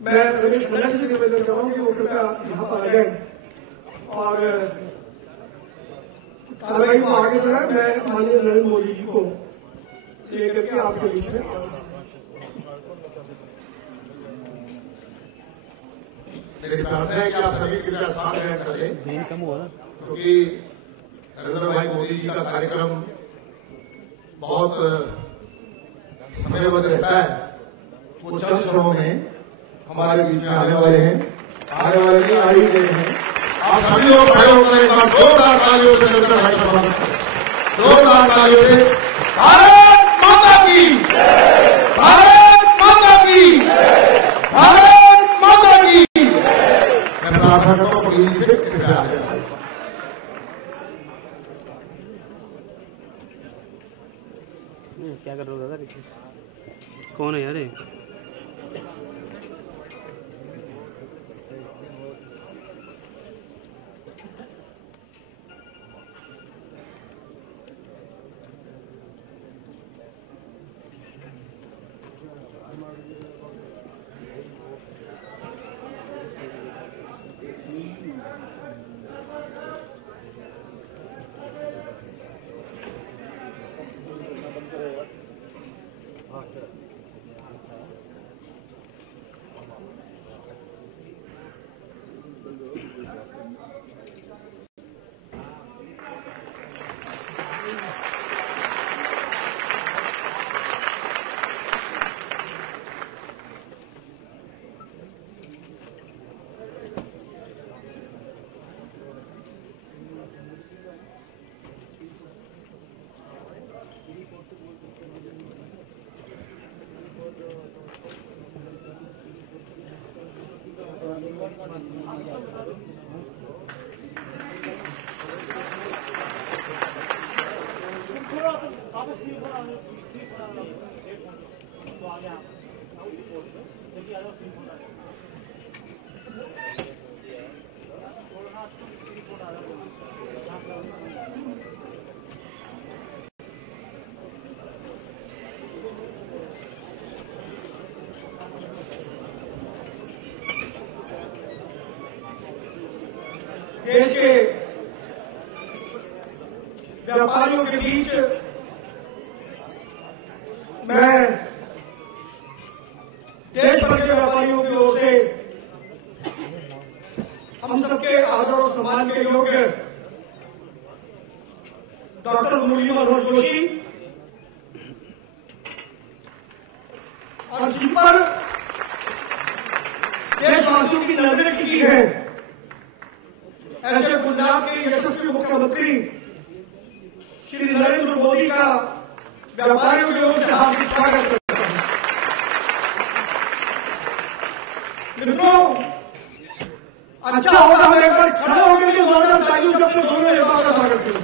मैं रमेश खन्ना जी से निवेदन कर रहा हूँ कि वो कृपया यहाँ पर आ जाए और कार्रवाई को आगे बढ़ाए। मैं माननीय नरेंद्र मोदी जी को लेकर के आपके बीच में मेरी प्रार्थना है कि आप सभी कृपया साथ ग्रहण करें, क्योंकि नरेंद्र भाई मोदी जी का कार्यक्रम बहुत समयबद्ध रहता है। वो चंद क्षणों में हमारे बीच में आने वाले हैं, आने वाले नहीं आ ही गए हैं। आप सभी लोग खड़े होकर एक बार जोरदार तालियों से नरेंद्र भाई का स्वागत करें, जोरदार तालियों से। भारत माता की, भारत माता की, भारत माता की। मैं प्रार्थना करता हूँ पुलिस से कृपया आ जाए। क्या कर रहे हो दादा? कौन है यार? देश के व्यापारियों के बीच मैं देश भर के व्यापारियों की ओर से हम सबके आदर और सम्मान के योग्य डॉक्टर मुरली मनोहर जोशी और जिन पर देशवासियों की नजरें टिकी है, ऐसे गुजरात के यशस्वी मुख्यमंत्री श्री नरेंद्र मोदी का व्यापारियों की ओर से हार्दिक स्वागत करता हूं। मित्रों, अच्छा होगा मैं एक बार खड़े होकर के जोरदार तालियों से अपने दोनों नेताओं का स्वागत करूं।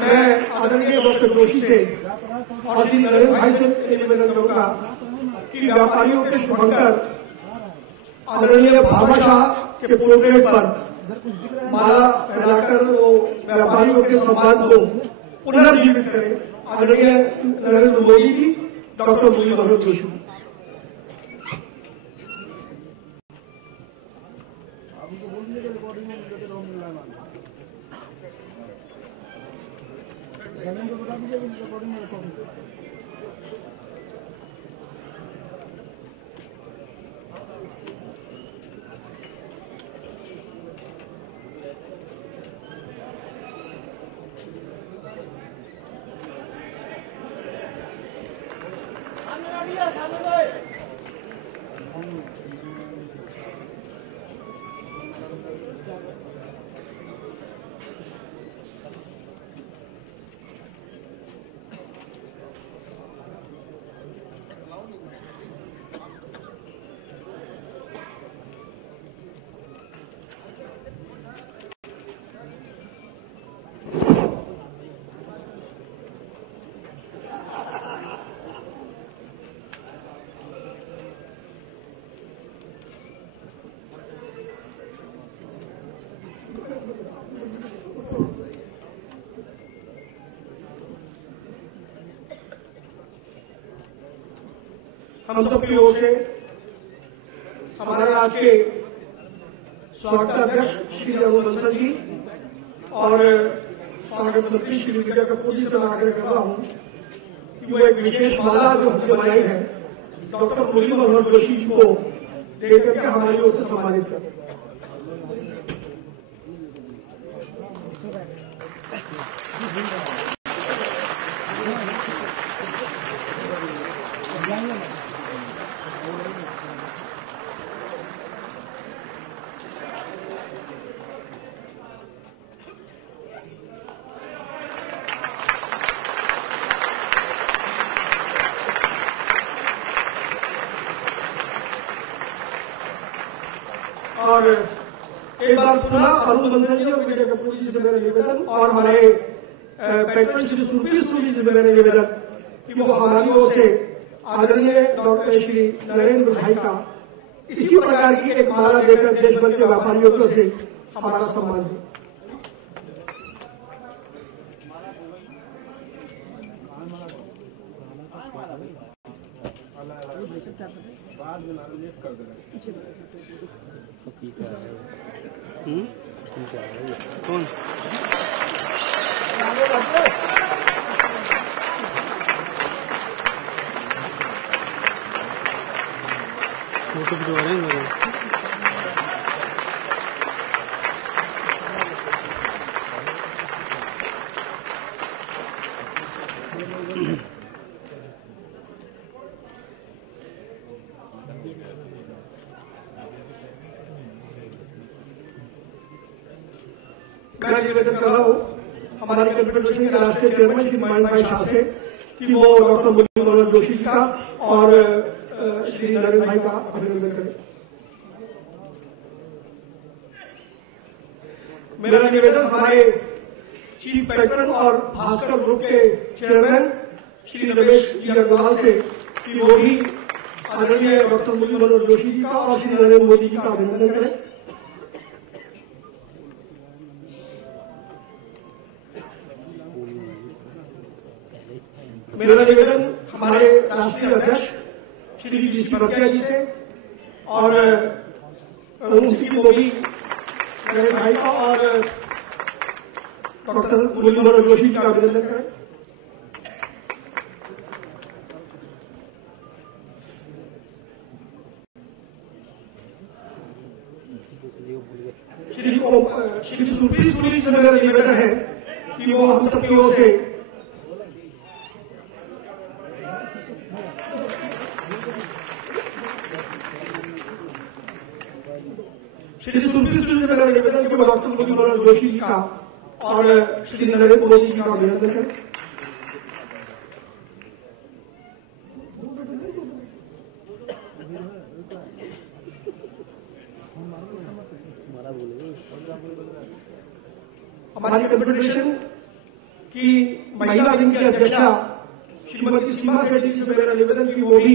मैं आदरणीय डॉक्टर जोशी से और श्री नरेंद्र भाई से निवेदन करूंगा कि व्यापारियों के शुभंकर आदरणीय भामाशाह के पोर्ट्रेट पर माला पहनाकर वो व्यापारियों के सम्मान को पुनर्जीवित करें। आदरणीय नरेंद्र मोदी जी, डॉक्टर मुरली मनोहर जोशी। हम सबकी ओर से हमारे आज के स्वागताध्यक्ष श्री अरुण बंसल जी और स्वागत मंत्री श्री विद्या कपूर जी से मैं आग्रह कर रहा हूं कि वो एक विशेष माला जो हमने बनाई है डॉक्टर मुरली मनोहर जोशी जी को देकर के हमारी ओर से सम्मानित करें। और एक बार पुनः अरुण बंसल जी और विजय कपूर जी से मेरा निवेदन और हमारे पैट्रन श्री सुरभि सूरी से मेरा निवेदन कि वो हमारी ओर से आदरणीय डॉक्टर श्री नरेंद्र भाई का इसी प्रकार की एक माला देकर देश भर के व्यापारियों से हमारा सम्मान है। कौन वो तो जो रहे हैं मैं निवेदन कर रहा हूं हमारी कन्फेडरेशन के राष्ट्रीय चेयरमैन श्री मायन भाई शाह से कि वो डॉक्टर मुरली मनोहर जोशी का और श्री नरेंद्र भाई का अभिनंदन करें। मेरा निवेदन हमारे चीफ पैट्रन और भास्कर ग्रुप के चेयरमैन श्री रमेश जी अग्रवाल से कि वो भी आदरणीय डॉक्टर मुरली मनोहर जोशी जी का और श्री नरेंद्र मोदी जी का अभिनंदन करें। मेरा निवेदन हमारे राष्ट्रीय अध्यक्ष श्री वी भरतिया जी से और उनकी वो भी मेरे भाई का और डॉक्टर मुरली मनोहर जोशी का अभिनंदन करें। श्री सुरभि सूरी से मेरा निवेदन है कि वो हम सबकी ओर से श्री सुरभि सूरी से मेरा निवेदन कि वो डॉक्टर मुरली मनोहर जोशी जी का और श्री नरेंद्र मोदी जी का अभिनंदन करें। हमारी कन्फेडरेशन की महिला विंग की अध्यक्षा श्रीमती सीमा सेठ जी से मेरा निवेदन कि वो भी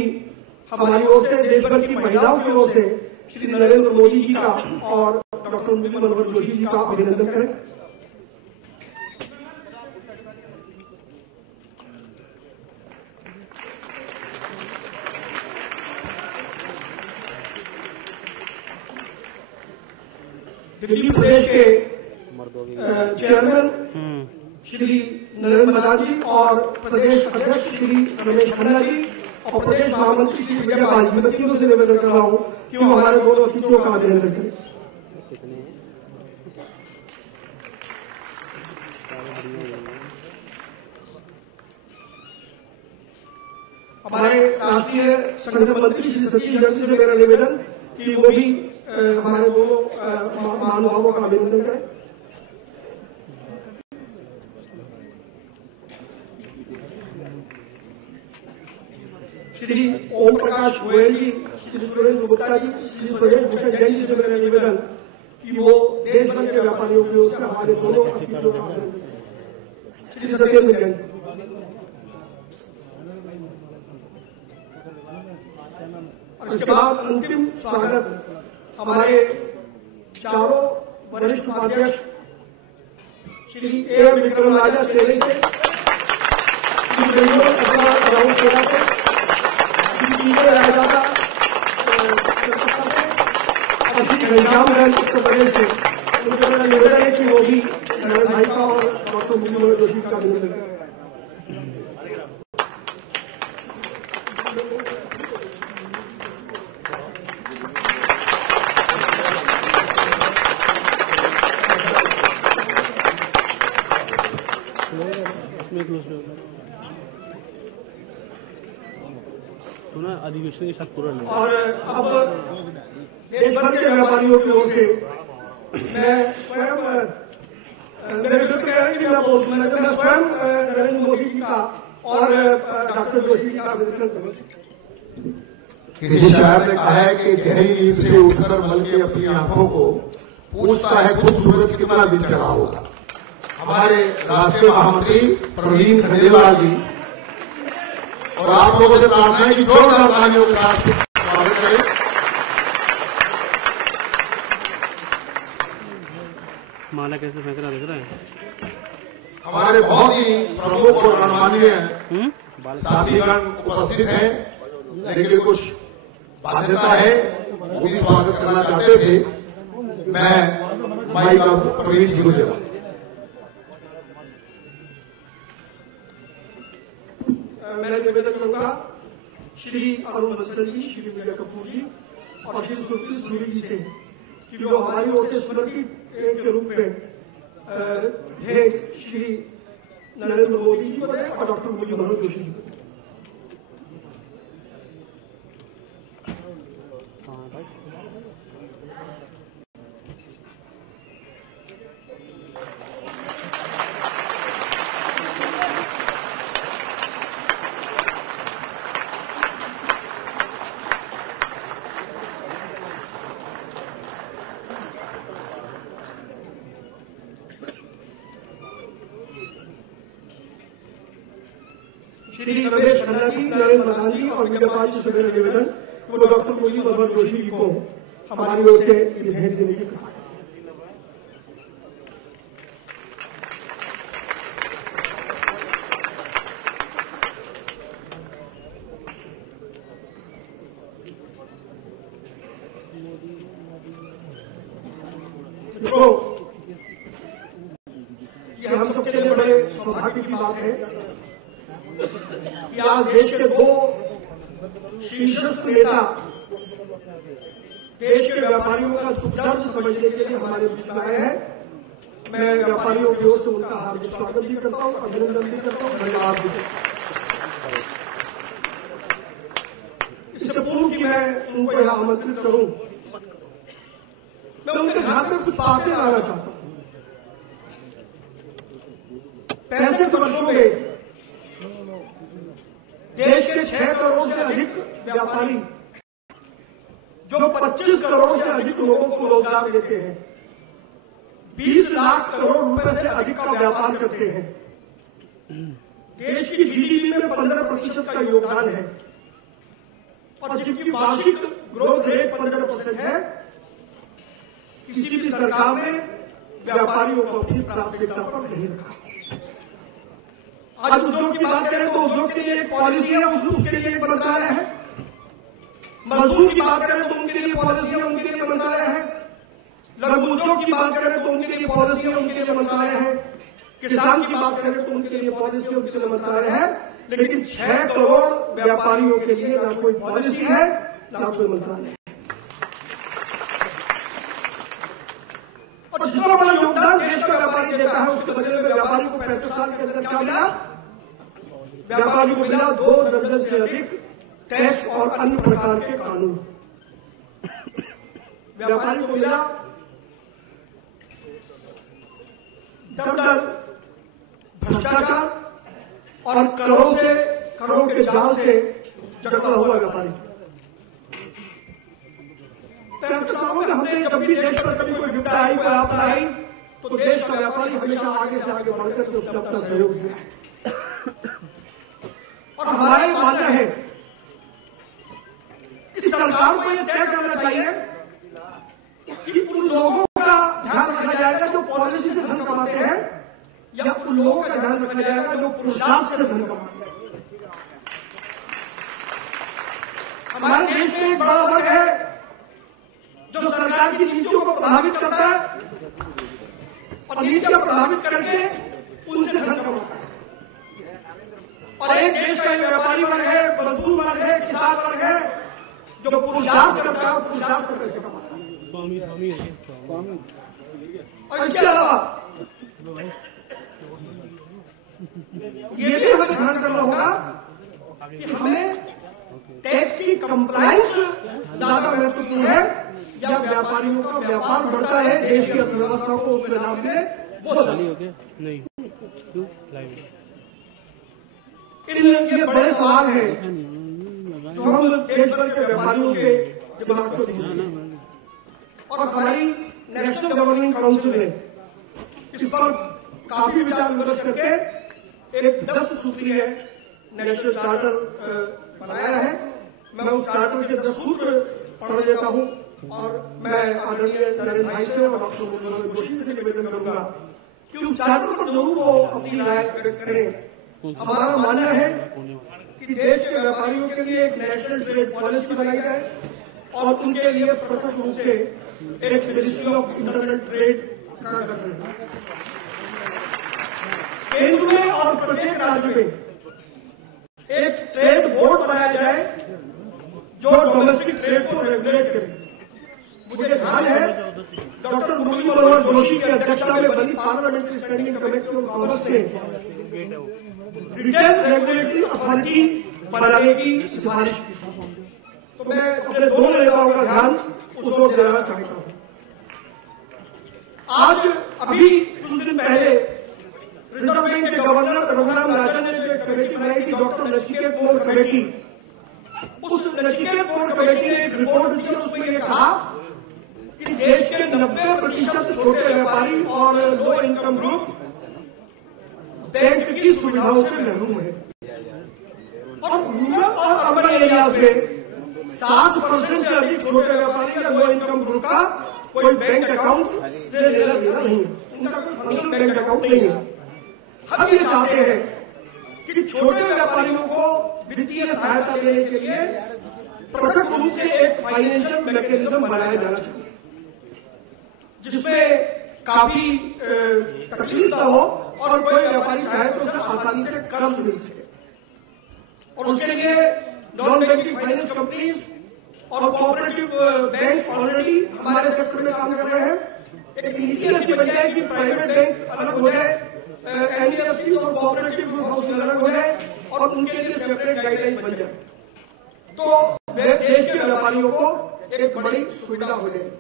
हमारी ओर से देश भर की महिलाओं की ओर से श्री नरेंद्र मोदी जी का और डॉक्टर मुरली मनोहर जोशी जी का अभिनंदन करें। दिल्ली प्रदेश के चेयरमैन श्री नरेंद्र मदान जी और प्रदेश अध्यक्ष श्री रमेश खन्ना जी और प्रदेश महामंत्री श्री विजय पाल जी, मैं तीनों से निवेदन कर रहा हूं कि वो हमारे दोनों अतिथियों का अभिनंदन करें। हमारे राष्ट्रीय संगठन मंत्री श्री सतीश जैन से मेरा निवेदन कि वो भी हमारे दोनों महानुभावों का अभिनंदन करें। श्री ओम प्रकाश गोयल जी, श्री सुरेंद्र गुप्ता जी, श्री सुरेश भूषण जैन जी से मेरा निवेदन कि वो देश भर के व्यापारियों की ओर से हमारे दोनों अतिथियों का अभिनंदन करें। श्री सत्येंद्र जैन। और इसके बाद अंतिम स्वागत हमारे चारों वरिष्ठ उपाध्यक्ष श्री ए विक्रम राजा चेन्नई से, श्री बेंगलोर अग्रवाल राहुल खेड़ा से, श्री पीके रायदादा और श्री घनश्याम लाल उत्तर प्रदेश से। उनका मेरा निवेदन है कि वो भी नरेंद्र भाई का और डॉक्टर मुरली मनोहर जोशी का निवेदन है। सुना अधिवेशन के साथ पूरा नहीं। और अब देश भर के व्यापारियों की ओर से मैं स्वयं मेरे विरुद्ध कह रहे हैं कि मैं स्वयं नरेंद्र मोदी जी का और डॉक्टर जोशी जी का अभिनंदन करूँ। किसी शायर ने कहा है कि गहरी नींद से उठकर मल के अपनी आंखों को पूछता है खुद सूरज कितना दिन चढ़ा होगा। हमारे राष्ट्रीय महामंत्री प्रवीण खंडेलवाल जी और आप लोगों से प्रार्थना है कि जोरदार तालियों के साथ स्वागत करें। माला कैसे फेंक रहा दिख रहा है? हमारे बहुत ही प्रमुख और गणमान्य साथीगण उपस्थित हैं, लेकिन कुछ बाध्यता है, वो भी स्वागत करना चाहते थे। मैं माइक अब प्रवीण जी को देता हूं। मैं निवेदन करूंगा श्री अरुण बंसल जी, श्री विजय कपूर जी और श्री सुनील सूरी जी से कि जो हमारी ओर से स्मृति के रूप में भेंट श्री नरेंद्र मोदी जी को दें और डॉक्टर मुरली मनोहर जोशी जी को दें। श्री रमेश खन्ना जी, नरेंद्र प्रधान जी और विजयपाल जी से मेरा निवेदन वो डॉक्टर मुरली मनोहर जोशी जी को हमारी ओर से ये भेंट देने की कहा। देखो, ये हम सबके लिए बड़े सौभाग्य की बात है कि आज देश के दो शीर्षस्थ नेता देश के व्यापारियों का सुख दर्द समझने के लिए हमारे बीच में आए हैं। मैं व्यापारियों की ओर से उनका हार्दिक स्वागत भी करता हूं, अभिनंदन भी करता हूं, धन्यवाद भी करता हूं। इससे पूर्व कि मैं उनको यहां आमंत्रित करूं, मैं उनके साथ में कुछ बातें लाना चाहता हूं। 65 वर्षों में देश के 6 करोड़ से अधिक व्यापारी जो 25 करोड़ से अधिक लोगों को रोजगार देते हैं, 20 लाख करोड़ रुपए से अधिक का व्यापार करते हैं, देश की जीडीपी में 15% का योगदान है और जिनकी वार्षिक ग्रोथ रेट 15% है, किसी भी सरकार ने व्यापारियों को अपनी प्राथमिकता पर नहीं रखा। आज उद्योग की बात करें तो उद्योग के लिए एक पॉलिसी है, उसके लिए एक मंत्रालय है। मजदूर की बात करें तो उनके लिए पॉलिसी है, उनके लिए मंत्रालय है। लघु उद्योग की बात करें तो उनके लिए पॉलिसी है, उनके लिए मंत्रालय है। किसान की बात करें तो उनके लिए पॉलिसी है, उनके लिए मंत्रालय है। लेकिन 6 करोड़ व्यापारियों के लिए ना कोई पॉलिसी है, ना कोई मंत्रालय है। और जितना बड़ा योगदान देश का व्यापारी देता है, उसके बदले में व्यापारी को 65 साल के अंदर क्या मिला? व्यापारी को मिला 2 दर्जन से अधिक टैक्स और अन्य प्रकार के कानून। व्यापारी को मिला दर भ्रष्टाचार और करोड़ों के जाल से जकड़ा हुआ व्यापारी। 65 सालों में हमने जब भी देश पर कभी कोई विपदा आई, कोई आपदा आई, तो देश का व्यापारी हमेशा आगे से आगे बढ़कर के उसने अपना सहयोग दिया है। और हमारा ये मानना है कि सरकार को यह तय करना चाहिए कि उन लोगों का ध्यान रखा जाएगा जो पॉलिसी से धन कमाते हैं, या उन लोगों का ध्यान रखा जाएगा जो पुरुषार्थ से धन कमाते हैं। हमारे देश में एक बड़ा वर्ग है जो सरकार की नीतियों को प्रभावित करता है और नीतियां प्रभावित करके उनसे धन कमाता है। और एक देश का व्यापारी वर्ग है, मजदूर वर्ग है, किसान वर्ग है जो पुरुषार्थ करता है और पुरुषार्थ करके से कमाता है। और इसके अलावा ये भी हमें ध्यान करना होगा कि हमें टैक्स की कंप्लायंस ज्यादा महत्वपूर्ण है या व्यापारियों का व्यापार बढ़ता है, देश की अर्थव्यवस्था को उसमें लाभ मिले, वो नहीं। ये बड़े सवाल हैं जो हम देश भर के व्यापारियों के दिमाग को और हमारी नेशनल गवर्निंग काउंसिल ने इस पर काफी विचार विमर्श करके एक 10 सूत्रीय नेशनल चार्टर बनाया है। मैं उस चार्टर के 10 सूत्र पढ़ देता हूं और मैं आदरणीय नरेंद्र भाई से और डॉक्टर मनोहर जोशी से निवेदन करूंगा कि उस चार्टर पर जरूर वो अपनी राय व्यक्त करें। हमारा मानना है कि देश के व्यापारियों के लिए एक नेशनल ट्रेड पॉलिसी बनाई जाए और उनके लिए पृथक रूप से एक मिनिस्ट्री ऑफ इंटरनेशनल ट्रेड का गठन केंद्र में और प्रत्येक राज्य में एक ट्रेड बोर्ड बनाया जाए जो डोमेस्टिक ट्रेड को रेगुलेट करे। मुझे ध्यान है डॉक्टर मुरली मनोहर जोशी की अध्यक्षता में बनी parliamentary standing committee of commerce ने रिटेल रेगुलेटरी अथॉरिटी बनाने की सिफारिश की। तो मैं अपने दोनों नेताओं का ध्यान उस ओर दिलाना चाहता हूं। आज अभी कुछ दिन पहले रिजर्व बैंक के गवर्नर रघुराम राजन ने जो कमेटी बनाई थी, डॉक्टर नचिकेत मोहन कमेटी, उस नचिकेत मोहन कमेटी ने एक रिपोर्ट दी और उसमें यह कहा कि देश के 90% छोटे व्यापारी और लो इनकम ग्रुप बैंक की सुविधाओं से महरूम है और रूरल और अर्बन एरियाज में 7% से अधिक छोटे व्यापारी या लो इनकम ग्रुप का कोई बैंक अकाउंट से लेना देना नहीं है, उनका कोई फंक्शन बैंक अकाउंट नहीं है। हम ये चाहते हैं कि छोटे व्यापारियों को वित्तीय सहायता देने के लिए पृथक रूप से एक फाइनेंशियल मैकेनिज्म बनाया जाना चाहिए जिसमें काफी तकलीफ न हो और कोई व्यापारी चाहे तो उसे आसानी से कर्ज मिल सके। और उसके लिए नॉन बैंकिंग फाइनेंस कंपनीज और कोऑपरेटिव बैंक ऑलरेडी हमारे सेक्टर में काम कर रहे हैं। एक नीति ऐसी बन जाए कि प्राइवेट बैंक अलग हो जाए, एनबीएफसी और कोऑपरेटिव हाउसिंग अलग हो जाए और उनके लिए सेपरेट गाइडलाइन बन जाए तो देश के व्यापारियों को एक बड़ी सुविधा हो जाएगी।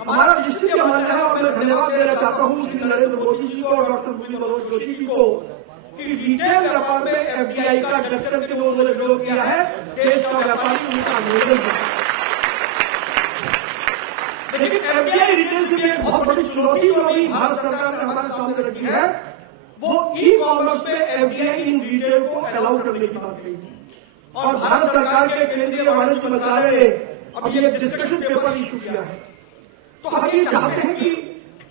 हमारा निश्चित यह मानना है और मैं धन्यवाद देना चाहता हूं श्री नरेंद्र मोदी जी को और डॉक्टर मुरली मनोहर जोशी जी को कि रिटेल व्यापार में एफडीआई का जबरदस्त के उन्होंने विरोध किया है। देश का व्यापारी उनका निवेदन है, लेकिन एफडीआई रिटेल के लिए बहुत बड़ी चुनौती जो अभी भारत सरकार ने हमारे सामने रखी है वो ई कॉमर्स में एफडीआई इन रिटेल को अलाउ करने की बात कही थी। और भारत सरकार के केंद्रीय वाणिज्य मंत्रालय ने अभी एक डिस्कशन पेपर इश्यू किया है। तो हम ये चाहते हैं कि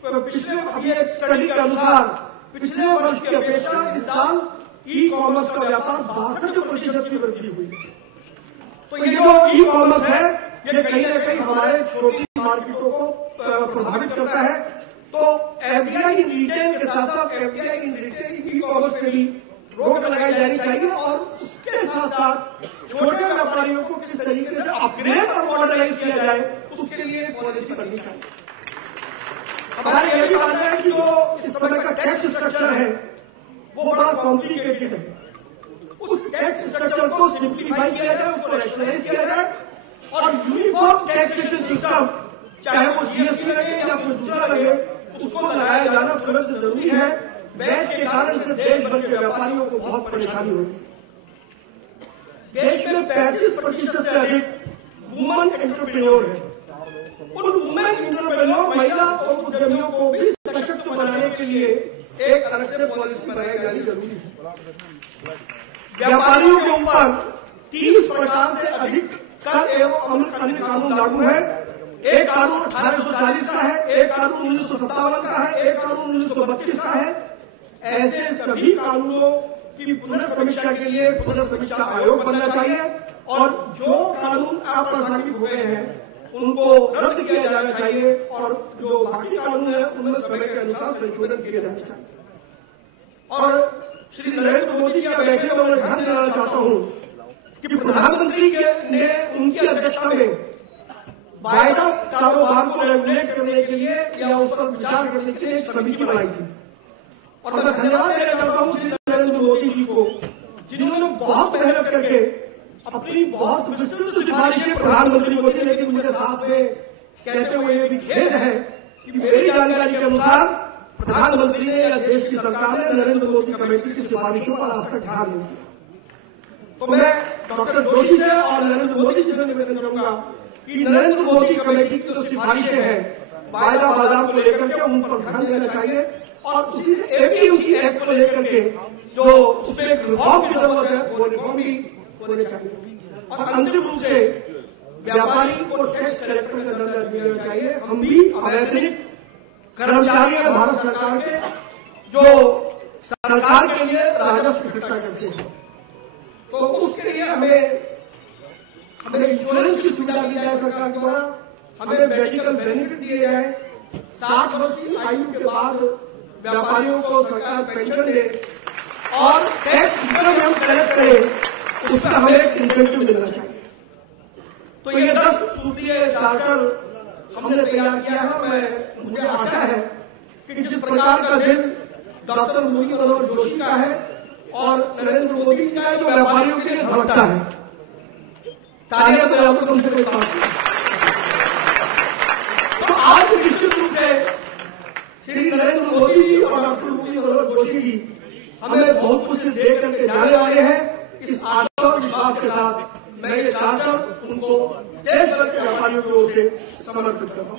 पिछले अभी एक स्टडी के अनुसार पिछले वर्ष की अपेक्षा इस साल ई कॉमर्स का व्यापार 62% की वृद्धि हुई। तो ये जो ई कॉमर्स है ये कहीं न कहीं हमारे छोटी मार्केटों को प्रभावित करता है। तो एफडीआई इन रिटेल के साथ साथ FDI in retail e commerce पे भी रोक लगाई जानी चाहिए और उसके साथ साथ छोटे व्यापारियों को किस तरीके से अपग्रेड और मॉडर्नाइज किया जाए उसके लिए पॉलिसी बननी चाहिए। हमारे यह भी मानना है कि जो इस समय का टैक्स स्ट्रक्चर है वो बड़ा कॉम्प्लिकेटेड है। उस टैक्स स्ट्रक्चर को सिंप्लीफाई किया जाए, उसको रैशनलाइज किया जाए और यूनिफॉर्म टैक्सेशन सिस्टम चाहे वो जीएसटी लगे या कोई दूसरा लगे उसको लगाया जाना तुरंत जरूरी है। बैंक के कारण से देश भर के व्यापारियों को बहुत परेशानी होगी। देश में 35% से अधिक वुमन एंटरप्रेन्योर है। उन वुमेन एंटरप्रेन्योर महिला और उद्यमियों को भी सशक्त बनाने के लिए एक अलग से पॉलिसी बनाई जानी जरूरी है। व्यापारियों के ऊपर 30% से अधिक कर एवं अन्य कानून लागू है। एक कानून 1840 का है, एक कानून 1957 का है, एक कानून 1932 का है। ऐसे सभी कानूनों की पुनर्समीक्षा के लिए पुनर्समीक्षा आयोग बनना चाहिए और जो कानून अप्रासंगिक हुए हैं उनको रद्द किया जाना चाहिए और जो बाकी कानून है उनमें समय के अनुसार संशोधन किया जाना चाहिए। और श्री नरेंद्र मोदी की बैठक में मैं ध्यान दिलाना चाहता हूं कि प्रधानमंत्री ने उनकी अध्यक्षता में वायदा कारोबार को रेगुलेट करने के लिए या उस पर विचार करने के लिए एक समिति बनाई थी और मैं धन्यवाद देना चाहता हूं श्री नरेंद्र मोदी जी को, जिन्होंने बहुत मेहनत करके अपनी बहुत विस्तृत सिफारिशें प्रधानमंत्री को दी। लेकिन मुझे साथ में कहते हुए ये भी खेद है कि मेरी जानकारी के अनुसार प्रधानमंत्री ने या देश की सरकार ने नरेंद्र मोदी कमेटी की सिफारिशों पर आज तक ध्यान नहीं दिया। तो मैं डॉक्टर जोशी से और नरेंद्र मोदी जी से निवेदन करूंगा कि नरेंद्र मोदी कमेटी की जो सिफारिशें हैं वायदा बाजार को लेकर के उन पर ध्यान देना चाहिए और उसी एपीएमसी एक्ट को लेकर के जो उसमें एक रिफॉर्म की जरूरत है वो रिफॉर्म भी होने चाहिए। और अंतिम रूप से व्यापारी को टैक्स कलेक्टर में दर्जा दिया चाहिए। हम भी अवैतनिक कर्मचारी हैं भारत सरकार के जो सरकार के लिए राजस्व इकट्ठा करते हैं, तो उसके लिए हमें इंश्योरेंस की सुविधा दी जाए सरकार द्वारा, हमें मेडिकल बेनिफिट दिए जाए, 60 वर्ष की आयु के बाद व्यापारियों को सरकार पेंशन दे और टैक्स जितना भी हम कलेक्ट करें उसका हमें एक इंसेंटिव मिलना चाहिए। तो ये 10 सूत्रीय चार्टर हमने तैयार किया है। मुझे आशा है कि जिस प्रकार का दिल डॉक्टर मुरली मनोहर जोशी का है और नरेंद्र मोदी का है जो व्यापारियों के लिए धड़कता है, तालियां तो आपको तुमसे कोई बात नहीं। तो आज निश्चित रूप से श्री नरेंद्र मोदी जी और डॉक्टर मुरली मनोहर जोशी जी हमें बहुत कुछ देख करके जाने वाले हैं। इस आशा और विश्वास के साथ मैं ये चार्टर उनको देश भर के व्यापारियों की ओर से समर्पित करता हूं।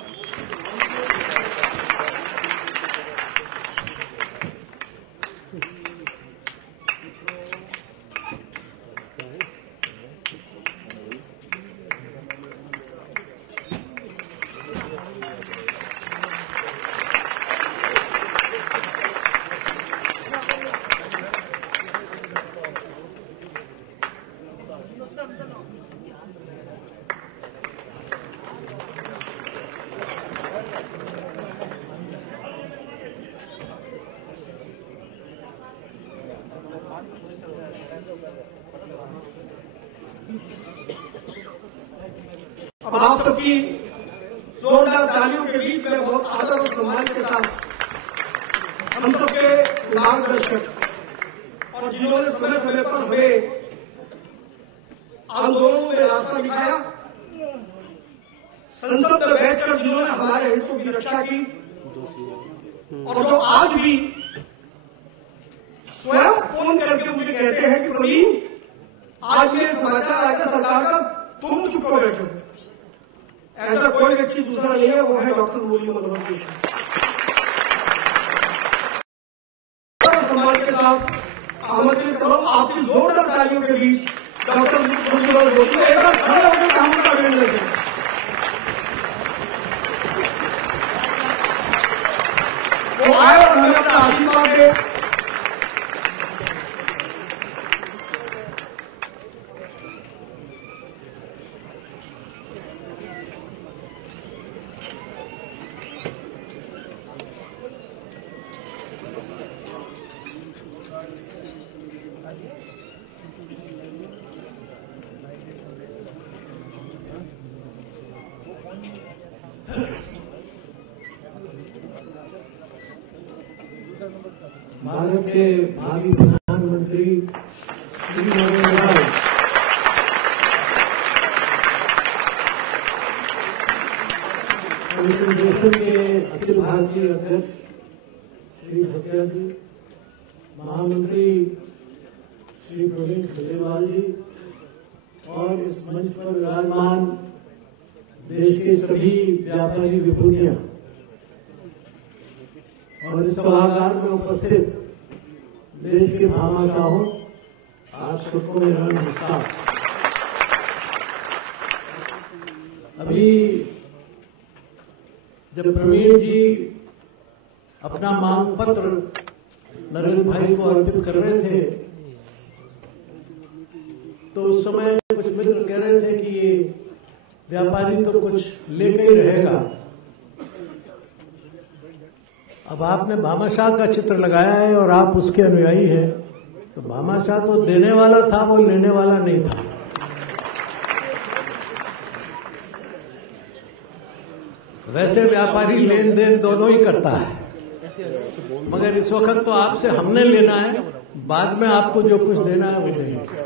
अब आप सबकी जोरदार तालियों के बीच में बहुत आदर और सम्मान के साथ हम सबके मार्गदर्शक और जिन्होंने समय समय पर हमें आंदोलनों में रास्ता दिखाया, संसद में बैठकर जिन्होंने हमारे हितों की रक्षा की और जो आज भी स्वयं फोन करके मुझे कहते हैं कि प्रवीण आज ये समाचार आया सरकार का, तुम चुप हो बैठो। ऐसा कोई व्यक्ति दूसरा नहीं है, वो है डॉक्टर मुरली मनोहर जोशी। सम्मान के साथ आमंत्रित करो आपकी जोरदार तालियों के बीच डॉक्टर मुरली मनोहर जोशी एक बार खड़े होकर काम का अभिनंदन करें। वो आए और हमें अपना आशीर्वाद दे। भारत के भावी प्रधानमंत्री श्री नरेंद्र मोदी, कमीशन के अखिल भारतीय अध्यक्ष श्री भटिया जी, महामंत्री श्री प्रवीण खंडेलवाल जी और इस मंच पर विराजमान देश के सभी व्यापारी विभूतियां और इस सभागार में उपस्थित देश के भामाशाहों, आप सबको मेरा नमस्कार। अभी जब प्रवीण जी अपना मांग पत्र नरेंद्र भाई को अर्पित कर रहे थे तो उस समय कुछ मित्र कह रहे थे कि ये व्यापारी तो कुछ लेकर ही रहेगा। अब आपने भामाशाह का चित्र लगाया है और आप उसके अनुयायी हैं, तो भामाशाह तो देने वाला था, वो लेने वाला नहीं था। वैसे व्यापारी लेन देन दोनों ही करता है, मगर इस वक्त तो आपसे हमने लेना है, बाद में आपको जो कुछ देना है वो देंगे।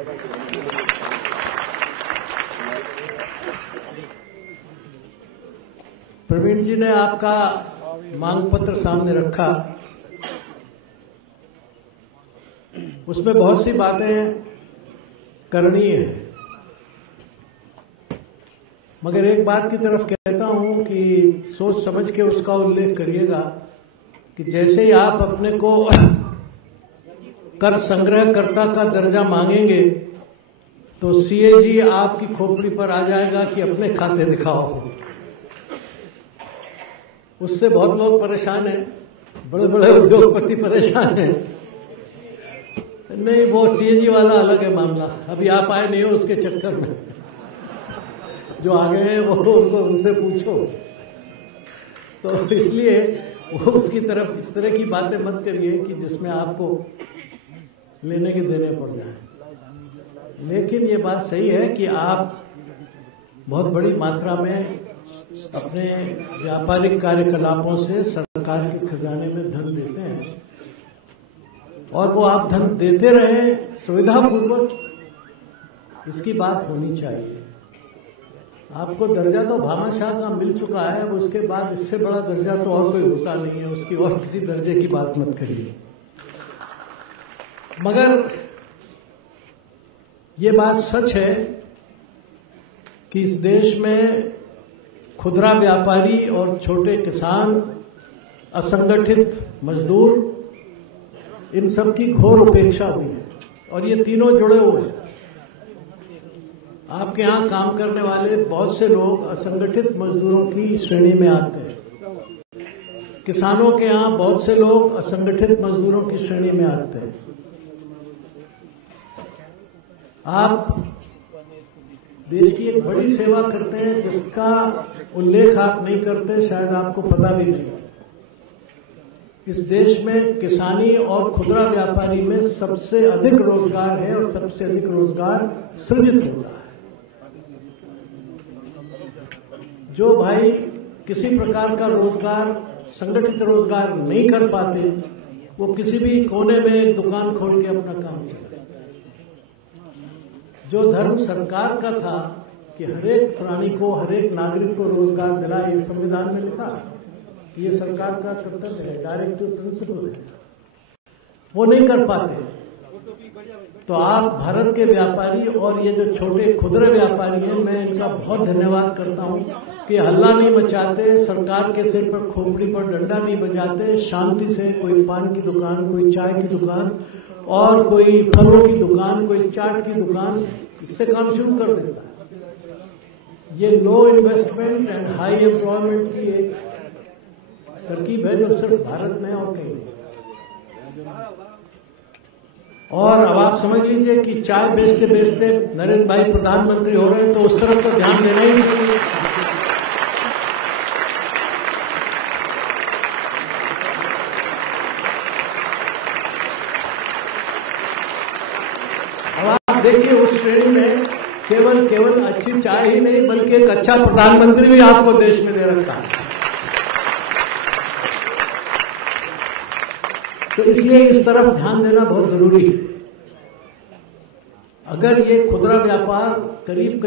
प्रवीण जी ने आपका मांग पत्र सामने रखा, उसमें बहुत सी बातें करनी है, मगर एक बात की तरफ कहता हूं कि सोच समझ के उसका उल्लेख करिएगा कि जैसे ही आप अपने को कर संग्रहकर्ता का दर्जा मांगेंगे तो सीएजी आपकी खोपड़ी पर आ जाएगा कि अपने खाते दिखाओ। उससे बहुत लोग परेशान हैं, बड़े बड़े उद्योगपति परेशान हैं। नहीं, वो सीएजी वाला अलग है मामला, अभी आप आए नहीं हो उसके चक्कर में, जो आ गए हैं वो उनसे पूछो। तो इसलिए वो उसकी तरफ इस तरह की बातें मत करिए कि जिसमें आपको लेने के देने पड़ जाए। लेकिन ये बात सही है कि आप बहुत बड़ी मात्रा में अपने व्यापारिक कार्यकलापों से सरकार के खजाने में धन देते हैं, और वो आप धन देते रहे सुविधापूर्वक, इसकी बात होनी चाहिए। आपको दर्जा तो भामाशाह का मिल चुका है, अब उसके बाद इससे बड़ा दर्जा तो और कोई होता नहीं है, उसकी और किसी दर्जे की बात मत करिए। मगर ये बात सच है कि इस देश में खुदरा व्यापारी और छोटे किसान, असंगठित मजदूर, इन सब की घोर उपेक्षा हुई है, और ये तीनों जुड़े हुए हैं। आपके यहां काम करने वाले बहुत से लोग असंगठित मजदूरों की श्रेणी में आते हैं, किसानों के यहां बहुत से लोग असंगठित मजदूरों की श्रेणी में आते हैं। आप देश की एक बड़ी सेवा करते हैं जिसका उल्लेख आप नहीं करते, शायद आपको पता भी नहीं। इस देश में किसानी और खुदरा व्यापारी में सबसे अधिक रोजगार है और सबसे अधिक रोजगार सृजित हो रहा है। जो भाई किसी प्रकार का रोजगार, संगठित रोजगार नहीं कर पाते, वो किसी भी कोने में एक दुकान खोल के अपना काम चलाते। जो धर्म सरकार का था कि हरेक प्राणी को, हरेक नागरिक को रोजगार दिलाए, ये संविधान में लिखा, ये सरकार का कर्तव्य है, डायरेक्टिव प्रिंसिपल है, वो नहीं कर पाते। तो आप भारत के व्यापारी और ये जो छोटे खुदरे व्यापारी हैं, मैं इनका बहुत धन्यवाद करता हूं कि हल्ला नहीं मचाते, सरकार के सिर पर खोपड़ी पर डंडा नहीं बजाते, शांति से कोई पान की दुकान, कोई चाय की दुकान और कोई फलों की दुकान, कोई चाट की दुकान, इससे काम शुरू कर देता है। ये लो इन्वेस्टमेंट एंड हाई एम्प्लॉयमेंट की एक तरकीब है जो सिर्फ भारत में और कहीं नहीं। और अब आप समझ लीजिए कि चाय बेचते बेचते नरेंद्र भाई प्रधानमंत्री हो रहे हैं, तो उस तरफ तो ध्यान देना ही चाहिए। देखिए, उस श्रेणी में केवल अच्छी चाय ही नहीं बल्कि एक अच्छा प्रधानमंत्री भी आपको देश में दे रखा है। तो इसलिए इस तरफ ध्यान देना बहुत जरूरी है। अगर ये खुदरा व्यापार करीब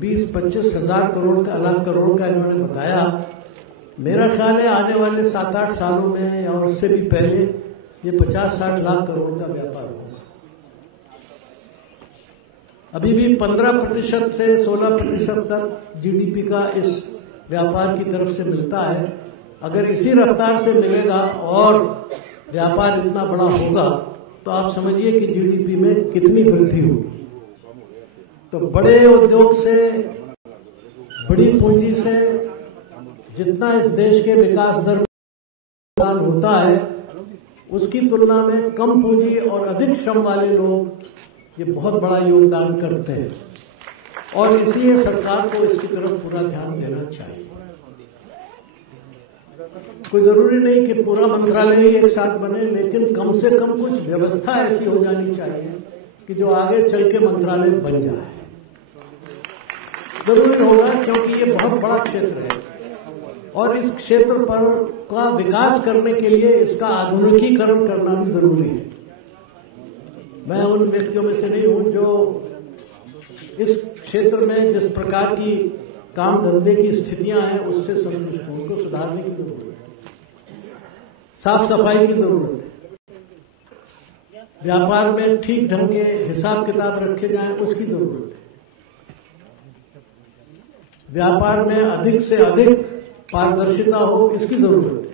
20-25 हजार करोड़ का, लाख करोड़ का इन्होंने बताया, मेरा ख्याल है आने वाले 7-8 सालों में या उससे भी पहले ये 50-60 लाख करोड़ का व्यापार होगा। अभी भी 15% से 16% तक जीडीपी का इस व्यापार की तरफ से मिलता है। अगर इसी रफ्तार से मिलेगा और व्यापार इतना बड़ा होगा तो आप समझिए कि जीडीपी में कितनी वृद्धि होगी। तो बड़े उद्योग से, बड़ी पूंजी से जितना इस देश के विकास दर में होता है उसकी तुलना में कम पूंजी और अधिक श्रम वाले लोग ये बहुत बड़ा योगदान करते हैं और इसलिए सरकार को इसकी तरफ पूरा ध्यान देना चाहिए। कोई जरूरी नहीं कि पूरा मंत्रालय ही एक साथ बने, लेकिन कम से कम कुछ व्यवस्था ऐसी हो जानी चाहिए कि जो आगे चल के मंत्रालय बन जाए। जरूरी होगा क्योंकि ये बहुत बड़ा क्षेत्र है और इस क्षेत्र पर का विकास करने के लिए इसका आधुनिकीकरण करना भी जरूरी है। मैं उन व्यक्तियों में से नहीं हूं जो इस क्षेत्र में जिस प्रकार की काम धंधे की स्थितियां हैं उससे संतुष्ट हूं। उनको सुधारने की जरूरत है, साफ सफाई की जरूरत है, व्यापार में ठीक ढंग के हिसाब किताब रखे जाएं उसकी जरूरत है, व्यापार में अधिक से अधिक पारदर्शिता हो इसकी जरूरत है।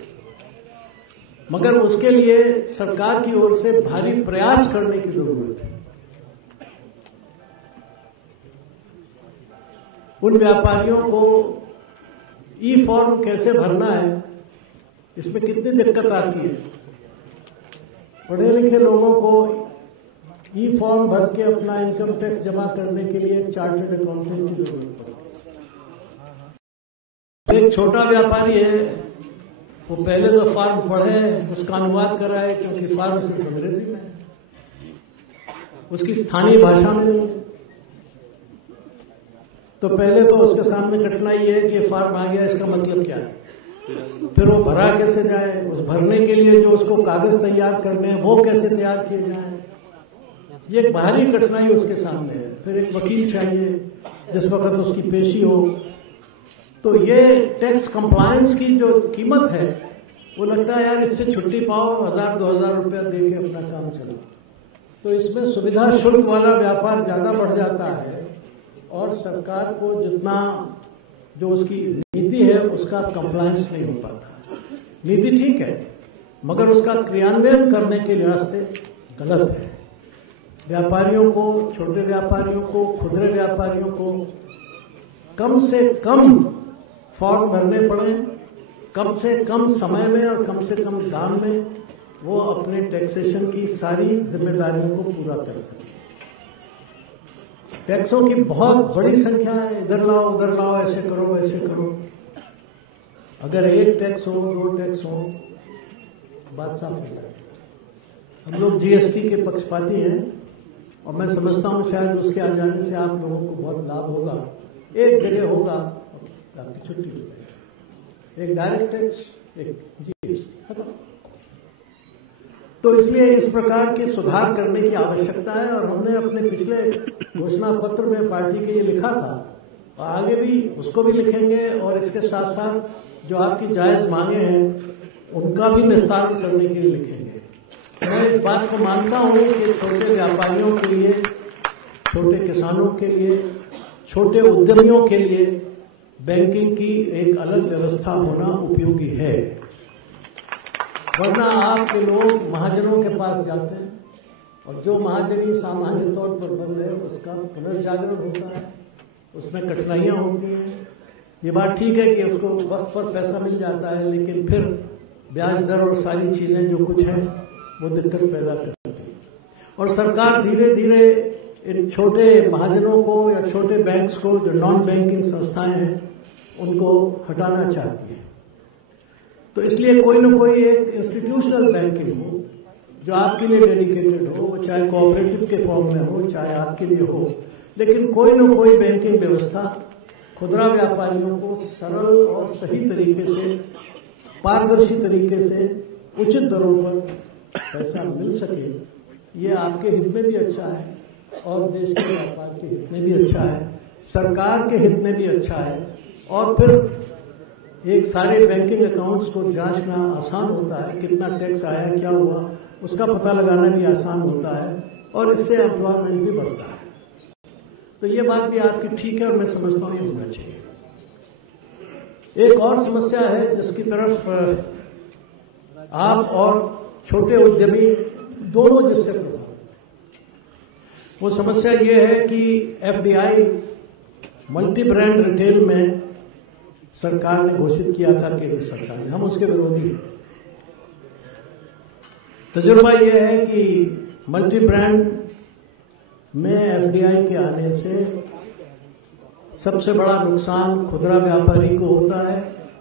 मगर उसके लिए सरकार की ओर से भारी प्रयास करने की जरूरत है। उन व्यापारियों को ई फॉर्म कैसे भरना है इसमें कितनी दिक्कत आती है। पढ़े लिखे लोगों को ई फॉर्म भर के अपना इनकम टैक्स जमा करने के लिए चार्टर्ड अकाउंटेंट की जरूरत पड़ती है। एक छोटा व्यापारी है, वो पहले तो फॉर्म पढ़े, उसका अनुवाद कराए, क्योंकि फॉर्म सिर्फ अंग्रेजी में है, उसकी स्थानीय भाषा में नहीं। तो पहले तो उसके सामने कठिनाई है कि ये फॉर्म आ गया, इसका मतलब क्या है, फिर वो भरा कैसे जाए, उस भरने के लिए जो उसको कागज तैयार करने हैं वो कैसे तैयार किए जाए, ये एक भारी कठिनाई उसके सामने है। फिर एक वकील चाहिए जिस वक्त उसकी पेशी हो। तो ये टैक्स कंप्लायंस की जो कीमत है वो लगता है यार इससे छुट्टी पाओ, 1000-2000 रुपया दे के अपना काम चलो। तो इसमें सुविधा शुल्क वाला व्यापार ज्यादा बढ़ जाता है और सरकार को जितना जो उसकी नीति है उसका कंप्लायंस नहीं हो पाता। नीति ठीक है मगर उसका क्रियान्वयन करने के रास्ते गलत है। व्यापारियों को, छोटे व्यापारियों को, खुदरे व्यापारियों को कम से कम फॉर्म भरने पड़े, कम से कम समय में और कम से कम दाम में वो अपने टैक्सेशन की सारी जिम्मेदारियों को पूरा कर सके। टैक्सों की बहुत बड़ी संख्या है, इधर लाओ उधर लाओ, ऐसे करो वैसे करो। अगर एक टैक्स हो, 2 टैक्स हो, बात साफ हो जाए। हम लोग जीएसटी के पक्षपाती हैं और मैं समझता हूं शायद उसके आ जाने से आप लोगों को बहुत लाभ होगा। एक जगह होगा आपकी छुट्टी हो जाएगी, एक डायरेक्ट टैक्स, एक जीएसटी, खत्म। तो इसलिए इस प्रकार के सुधार करने की आवश्यकता है और हमने अपने पिछले घोषणा पत्र में पार्टी के ये लिखा था और आगे भी उसको भी लिखेंगे और इसके साथ साथ जो आपकी जायज मांगे हैं उनका भी निस्तारण करने के लिए लिखेंगे। मैं इस बात को मानता हूं कि छोटे व्यापारियों के लिए, छोटे किसानों के लिए, छोटे उद्यमियों के लिए बैंकिंग की एक अलग व्यवस्था होना उपयोगी है। वरना आपके लोग महाजनों के पास जाते हैं और जो महाजनी सामान्य तौर पर बंद है उसका पुनर्जागरण होता है, उसमें कठिनाइयां होती हैं। ये बात ठीक है कि उसको वक्त पर पैसा मिल जाता है, लेकिन फिर ब्याज दर और सारी चीजें जो कुछ हैं वो दिक्कत पैदा करती है। और सरकार धीरे धीरे इन छोटे महाजनों को या छोटे बैंक्स को, जो नॉन बैंकिंग संस्थाएं हैं, उनको हटाना चाहती है। तो इसलिए कोई न कोई एक इंस्टीट्यूशनल बैंकिंग हो जो आपके लिए डेडिकेटेड हो, चाहे कोऑपरेटिव के फॉर्म में हो, चाहे आपके लिए हो, लेकिन कोई न कोई बैंकिंग व्यवस्था खुदरा व्यापारियों को सरल और सही तरीके से, पारदर्शी तरीके से, उचित दरों पर पैसा मिल सके, ये आपके हित में भी अच्छा है और देश के व्यापार के हित में भी अच्छा है, सरकार के हित में भी अच्छा है। और फिर एक सारे बैंकिंग अकाउंट्स को जांचना आसान होता है, कितना टैक्स आया, क्या हुआ, उसका पता लगाना भी आसान होता है और इससे एम्प्लॉयमेंट भी बढ़ता है। तो ये बात भी आपकी ठीक है और मैं समझता हूं ये होना चाहिए। एक और समस्या है जिसकी तरफ आप और छोटे उद्यमी दोनों जिससे प्रभावित, वो समस्या ये है कि एफडीआई मल्टी ब्रांड रिटेल में सरकार ने घोषित किया था, केंद्र सरकार ने। हम उसके विरोधी हैं। तजुर्बा यह है कि मल्टी ब्रांड में एफडीआई के आने से सबसे बड़ा नुकसान खुदरा व्यापारी को होता है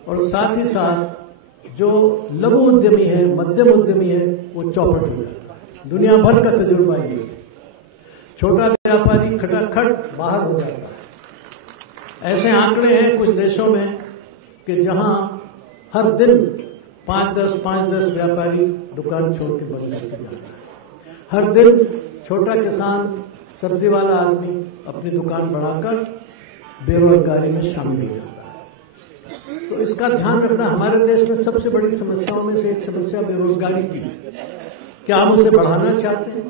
और साथ ही साथ जो लघु उद्यमी है, मध्यम उद्यमी है, वो चौपट हो जाता है। दुनिया भर का तजुर्बा ये है। छोटा व्यापारी खटाखट बाहर हो जाता है। ऐसे आंकड़े हैं कुछ देशों में कि जहां हर दिन 5-10 व्यापारी दुकान छोड़ के बंद करके जाता है। हर दिन छोटा किसान, सब्जी वाला आदमी अपनी दुकान बढ़ाकर बेरोजगारी में शामिल हो जाता है। तो इसका ध्यान रखना। हमारे देश में सबसे बड़ी समस्याओं में से एक समस्या बेरोजगारी की है। क्या हम उसे बढ़ाना चाहते हैं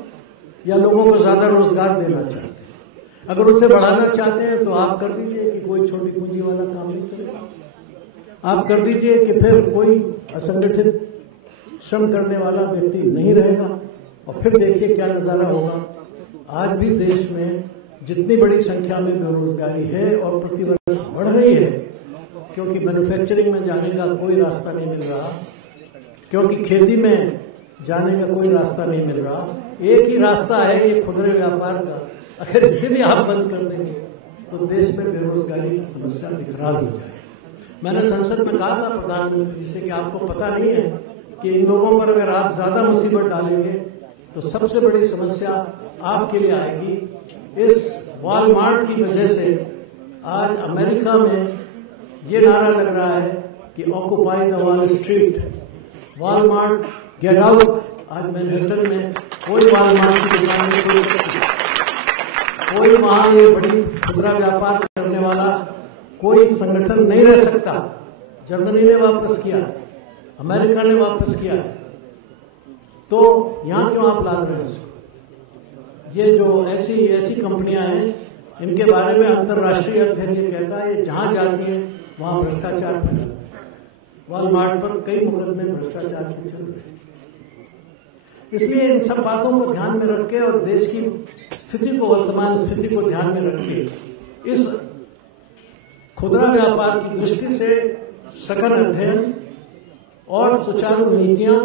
या लोगों को ज्यादा रोजगार देना चाहते हैं? अगर उसे बढ़ाना चाहते हैं तो आप कर दीजिए कि कोई छोटी पूंजी वाला काम नहीं करेगा। आप कर दीजिए कि फिर कोई असंगठित श्रम करने वाला व्यक्ति नहीं रहेगा और फिर देखिए क्या नजारा होगा। आज भी देश में जितनी बड़ी संख्या में बेरोजगारी है और प्रतिवर्ष बढ़ रही है, क्योंकि मैन्युफैक्चरिंग में जाने का कोई रास्ता नहीं मिल रहा, क्योंकि खेती में जाने का कोई रास्ता नहीं मिल रहा। एक ही रास्ता है ये खुदरे व्यापार का। अगर इसे भी आप बंद कर देंगे तो देश में बेरोजगारी की समस्या विकराल हो जाए। मैंने संसद में कहा था प्रधानमंत्री जी से कि आपको पता नहीं है कि इन लोगों पर अगर आप ज्यादा मुसीबत डालेंगे तो सबसे बड़ी समस्या आपके लिए आएगी। इस वॉलमार्ट की वजह से आज अमेरिका में ये नारा लग रहा है कि occupy the wall street, Walmart get out. आज मैनहट्टन में कोई वॉलमार्ट की दुकान नहीं, कोई वहां ये बड़ी खुदरा व्यापार करने वाला कोई संगठन नहीं रह सकता। जर्मनी ने वापस किया, अमेरिका ने वापस किया, तो यहां क्यों आप ला रहे हैं उसको? ये जो ऐसी कंपनियां हैं, इनके बारे में अंतर्राष्ट्रीय अध्ययन ये कहता है जहां जाती है वहां भ्रष्टाचार फैलता है। वॉलमार्ट पर कई मुकदमे भ्रष्टाचार के चल रहे हैं। इसलिए इन सब बातों को ध्यान में रख के और देश की स्थिति को, वर्तमान स्थिति को ध्यान में रख के इस खुदरा व्यापार की दृष्टि से सघन अध्ययन और सुचारू नीतियां,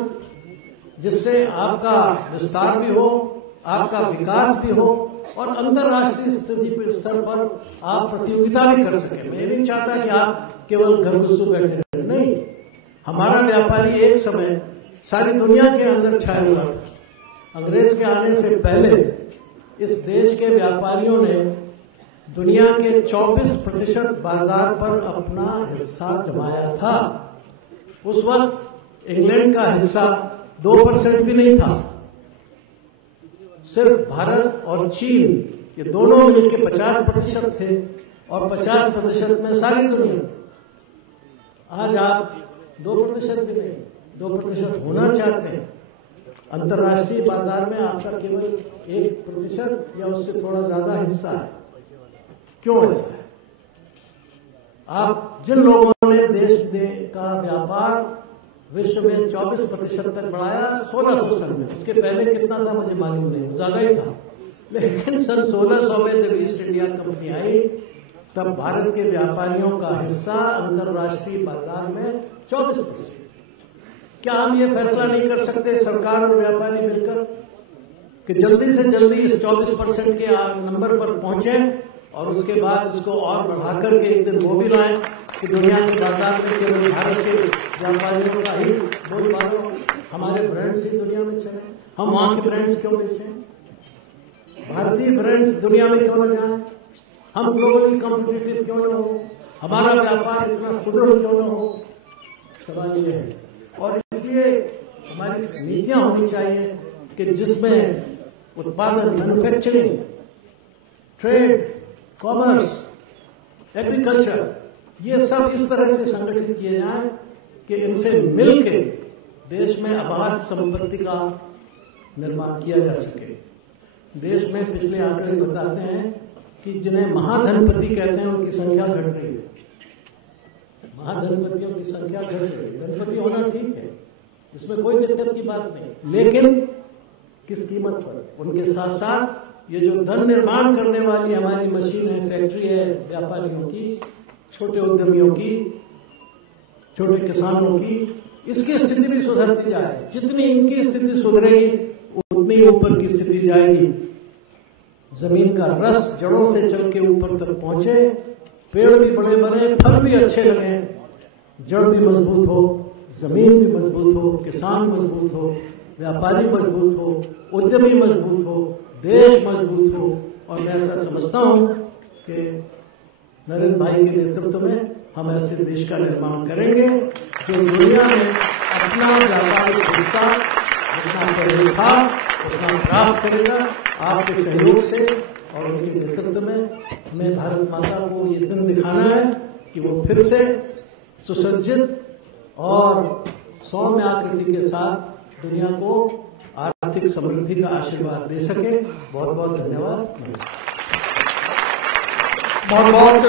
जिससे आपका विस्तार भी हो, आपका विकास भी हो और अंतर्राष्ट्रीय स्तर पर आप प्रतियोगिता भी कर सके। मैं नहीं चाहता कि आप केवल घर घुसू बैठे रहें, नहीं। हमारा व्यापारी एक समय सारी दुनिया के अंदर छाया हुआ था। अंग्रेज के आने से पहले इस देश के व्यापारियों ने दुनिया के 24% बाजार पर अपना हिस्सा जमाया था। उस वक्त इंग्लैंड का हिस्सा 2% भी नहीं था। सिर्फ भारत और चीन ये दोनों मिलकर 50% थे और 50% में सारी दुनिया। आज आप 2% भी नहीं, 2% होना चाहते हैं। अंतर्राष्ट्रीय बाजार में आपका केवल 1% या उससे थोड़ा ज्यादा हिस्सा है। क्यों ऐसा है? आप जिन लोगों ने देश का व्यापार विश्व में 24% तक बढ़ाया 1600 सन में, उसके पहले कितना था मुझे मालूम नहीं, ज्यादा ही था। लेकिन सन 1600 में जब ईस्ट इंडिया कंपनी आई तब भारत के व्यापारियों का हिस्सा अंतर्राष्ट्रीय बाजार में 24%। क्या हम ये फैसला नहीं कर सकते सरकार और व्यापारी मिलकर कि जल्दी से जल्दी इस 24% के नंबर पर पहुंचे और उसके बाद इसको और बढ़ा करके एक दिन वो भी लाएं कि दुनिया के बाजार में केवल भारत के व्यापारियों का ही बोलबाला हो, हमारे ब्रांड्स ही दुनिया में चले। हम वहां के ब्रांड्स क्यों बेचें? भारतीय ब्रांड्स दुनिया में क्यों न जाए? हम ग्लोबली कॉम्पिटिटिव क्यों न हो? हमारा व्यापार इतना सुदृढ़ क्यों न हो? सवाल ये है। और इसलिए हमारी नीतियां होनी चाहिए कि जिसमें उत्पादन, मैन्युफैक्चरिंग, ट्रेड, कॉमर्स, एग्रीकल्चर, ये सब इस तरह से संगठित किए जाएं कि इनसे मिलकर देश में अबाध संपत्ति का निर्माण किया जा सके। देश में पिछले आंकड़े बताते हैं कि जिन्हें महाधनपति कहते हैं उनकी संख्या घट रही है। महाधनपतियों की संख्या घट रही है। धनपति होना ठीक है, इसमें कोई दिक्कत की बात नहीं, लेकिन किस कीमत पर? उनके साथ साथ ये जो धन निर्माण करने वाली हमारी मशीन है, फैक्ट्री है व्यापारियों की, छोटे उद्यमियों की, छोटे किसानों की, इसकी स्थिति भी सुधरती जाए। जितनी इनकी स्थिति सुधरेगी उतनी ऊपर की स्थिति जाएगी। जमीन का रस जड़ों से चल के ऊपर तक पहुंचे, पेड़ भी बड़े बने, फल भी अच्छे लगे, जड़ भी मजबूत हो, जमीन भी मजबूत हो, किसान मजबूत हो, व्यापारी मजबूत हो, उद्यमी मजबूत हो, देश मजबूत हो। और मैं ऐसा समझता हूं कि नरेंद्र भाई के नेतृत्व में हम ऐसे देश का निर्माण करेंगे जो दुनिया में अपना व्यापारिक हिस्सा जितना पहले था उतना प्राप्त करेगा। आपके सहयोग से और उनके नेतृत्व में हमें भारत माता को ये दिन दिखाना है कि वो फिर से सुसज्जित और सौम्य आकृति के साथ दुनिया को आर्थिक समृद्धि का आशीर्वाद दे सके। बहुत बहुत धन्यवाद। बहुत बहुत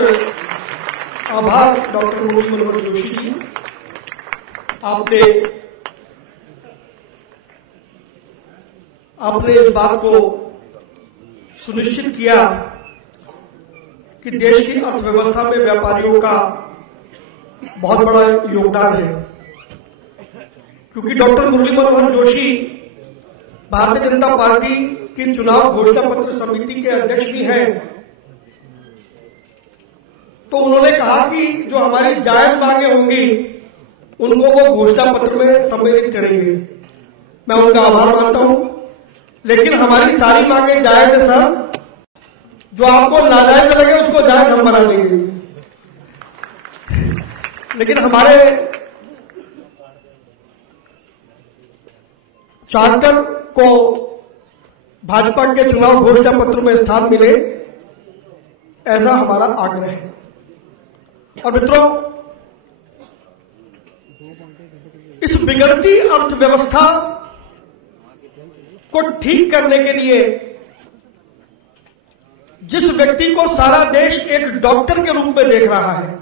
आभार डॉक्टर मुरली मनोहर जोशी जी। आपने इस बात को सुनिश्चित किया कि देश की अर्थव्यवस्था में व्यापारियों का बहुत बड़ा योगदान है, क्योंकि डॉक्टर मुरली मनोहर जोशी भारतीय जनता पार्टी की चुनाव घोषणा पत्र समिति के अध्यक्ष भी हैं। तो उन्होंने कहा कि जो हमारी जायज मांगे होंगी उनको वो घोषणा पत्र में सम्मिलित करेंगे। मैं उनका आभार मानता हूं, लेकिन हमारी सारी मांगे जायज है सर। जो आपको नाजायज लगे उसको जायज हम बना देंगे, लेकिन हमारे चार्टर को भाजपा के चुनाव घोषणा पत्र में स्थान मिले, ऐसा हमारा आग्रह है। और मित्रों, इस बिगड़ती अर्थव्यवस्था को ठीक करने के लिए जिस व्यक्ति को सारा देश एक डॉक्टर के रूप में देख रहा है,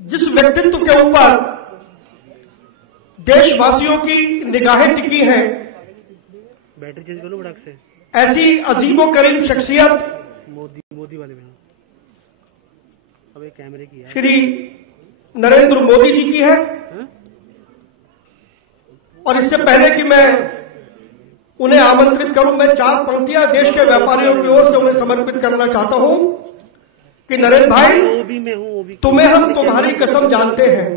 जिस व्यक्तित्व के ऊपर देशवासियों की निगाहें टिकी हैं, बैटरी चेंज करो बड़क से, ऐसी अजीबोगरीब शख्सियत मोदी वाले में अब एक कैमरे की है, श्री नरेंद्र मोदी जी की है। और इससे पहले कि मैं उन्हें आमंत्रित करूं, मैं 4 पंक्तियां देश के व्यापारियों की ओर से उन्हें समर्पित करना चाहता हूं कि नरेंद्र भाई, तुम्हें हम तुम्हारी कसम जानते हैं,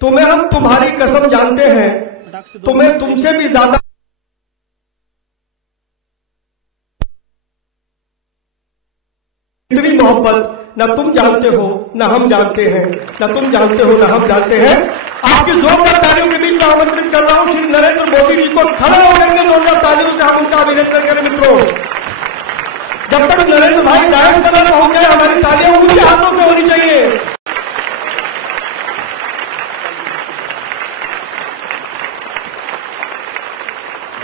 तुम्हें हम तुम्हारी कसम जानते हैं, तुम्हें तुमसे भी ज्यादा इतनी मोहब्बत न तुम जानते हो न हम जानते हैं, न तुम जानते हो न हम जानते हैं। आपकी जोरदार तालियों के बीच में आमंत्रित कर रहा हूं श्री नरेंद्र मोदी जी को। खड़े हो जाएंगे जोरदार तालियों से, हम उनका अभिनंदन करें। मित्रों, जब तक नरेंद्र भाई डायस पर न पहुंचे, हमारी तालियां ऊंचे हाथों से होनी चाहिए।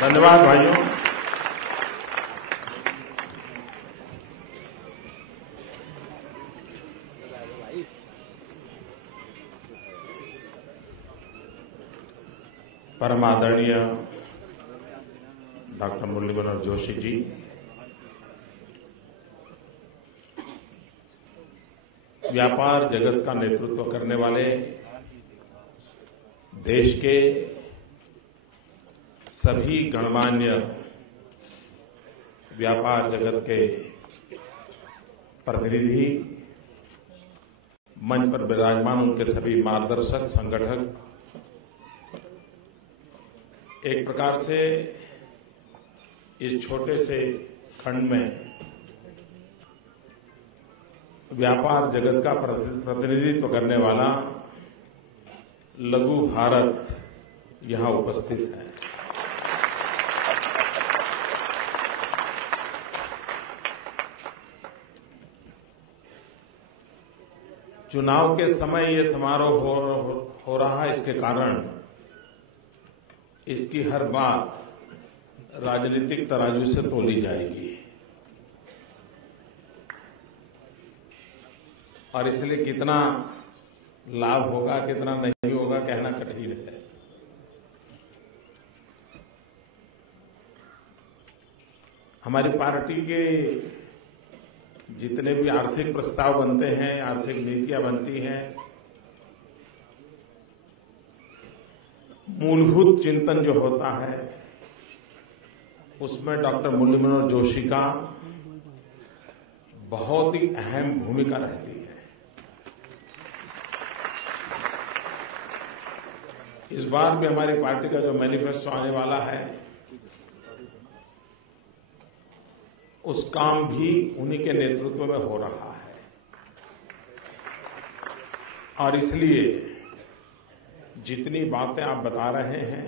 धन्यवाद भाइयों। परम आदरणीय डॉक्टर मुरली मनोहर जोशी जी, व्यापार जगत का नेतृत्व करने वाले देश के सभी गणमान्य व्यापार जगत के प्रतिनिधि, मंच पर विराजमान उनके सभी मार्गदर्शक, संगठक, एक प्रकार से इस छोटे से खंड में व्यापार जगत का प्रतिनिधित्व करने वाला लघु भारत यहां उपस्थित है। चुनाव के समय ये समारोह हो रहा है, इसके कारण इसकी हर बात राजनीतिक तराजू से तोली जाएगी और इसलिए कितना लाभ होगा कितना नहीं होगा कहना कठिन है। हमारी पार्टी के जितने भी आर्थिक प्रस्ताव बनते हैं, आर्थिक नीतियां बनती हैं, मूलभूत चिंतन जो होता है उसमें डॉक्टर मुरली मनोहर जोशी का बहुत ही अहम भूमिका रहती है। इस बार भी हमारी पार्टी का जो मैनिफेस्टो आने वाला है उस काम भी उन्हीं के नेतृत्व में हो रहा है और इसलिए जितनी बातें आप बता रहे हैं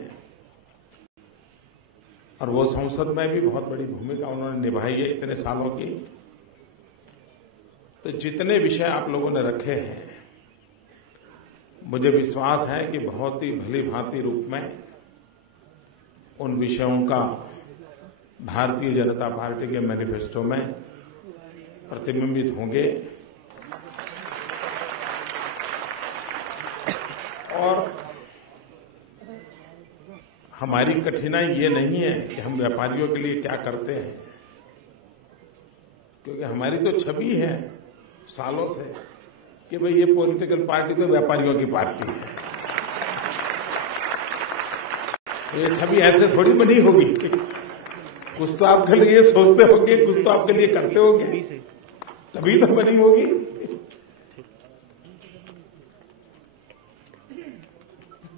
और वो संसद में भी बहुत बड़ी भूमिका उन्होंने निभाई है इतने सालों की, तो जितने विषय आप लोगों ने रखे हैं मुझे विश्वास है कि बहुत ही भली भांति रूप में उन विषयों का भारतीय जनता पार्टी के मैनिफेस्टो में प्रतिबिंबित होंगे और हमारी कठिनाई ये नहीं है कि हम व्यापारियों के लिए क्या करते हैं, क्योंकि हमारी तो छवि है सालों से कि भाई ये पॉलिटिकल पार्टी तो व्यापारियों की पार्टी है। ये छवि ऐसे थोड़ी बनी होगी, कुछ तो आपके लिए सोचते होंगे, कुछ तो आपके लिए करते होंगे, तभी तो बनी होगी।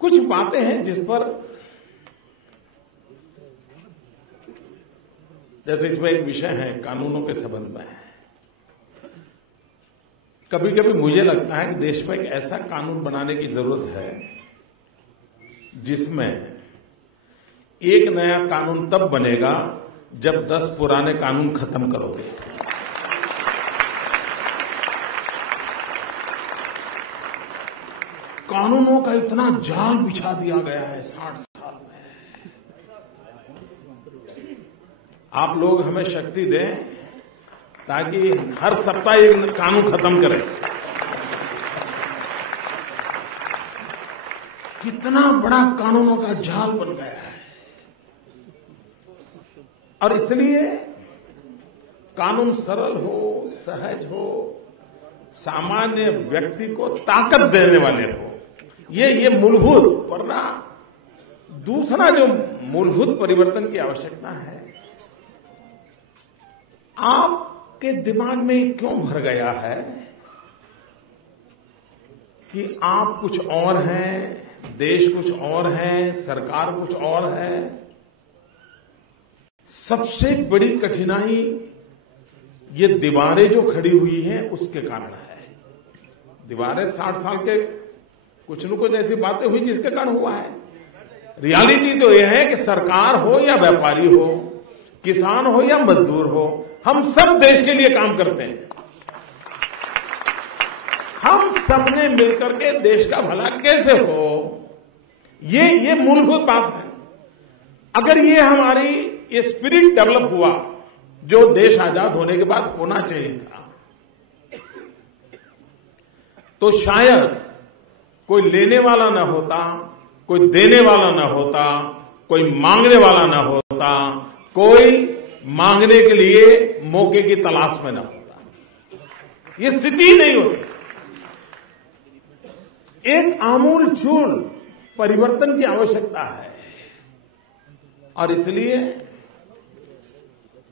कुछ बातें हैं जिस पर, जैसे इसमें एक विषय है कानूनों के संबंध में, कभी कभी मुझे लगता है कि देश में एक ऐसा कानून बनाने की जरूरत है जिसमें एक नया कानून तब बनेगा जब 10 पुराने कानून खत्म करोगे। कानूनों का इतना जाल बिछा दिया गया है 60 साल में। आप लोग हमें शक्ति दें ताकि हर सप्ताह एक कानून खत्म करें। कितना बड़ा कानूनों का जाल बन गया है और इसलिए कानून सरल हो, सहज हो, सामान्य व्यक्ति को ताकत देने वाले हो, ये मूलभूत। वरना दूसरा जो मूलभूत परिवर्तन की आवश्यकता है, आपके दिमाग में क्यों भर गया है कि आप कुछ और हैं, देश कुछ और है, सरकार कुछ और है। सबसे बड़ी कठिनाई ये दीवारें जो खड़ी हुई हैं उसके कारण है। दीवारें 60 साल के कुछ न कुछ ऐसी बातें हुई जिसके कारण हुआ है। रियलिटी तो यह है कि सरकार हो या व्यापारी हो, किसान हो या मजदूर हो, हम सब देश के लिए काम करते हैं। हम सबने मिलकर के देश का भला कैसे हो, ये मूलभूत बात है। अगर ये हमारी ये स्पिरिट डेवलप हुआ जो देश आजाद होने के बाद होना चाहिए था, तो शायद कोई लेने वाला ना होता, कोई देने वाला ना होता, कोई मांगने वाला ना होता, कोई मांगने के लिए मौके की तलाश में ना होता, ये स्थिति ही नहीं होती। एक आमूलचूल परिवर्तन की आवश्यकता है और इसलिए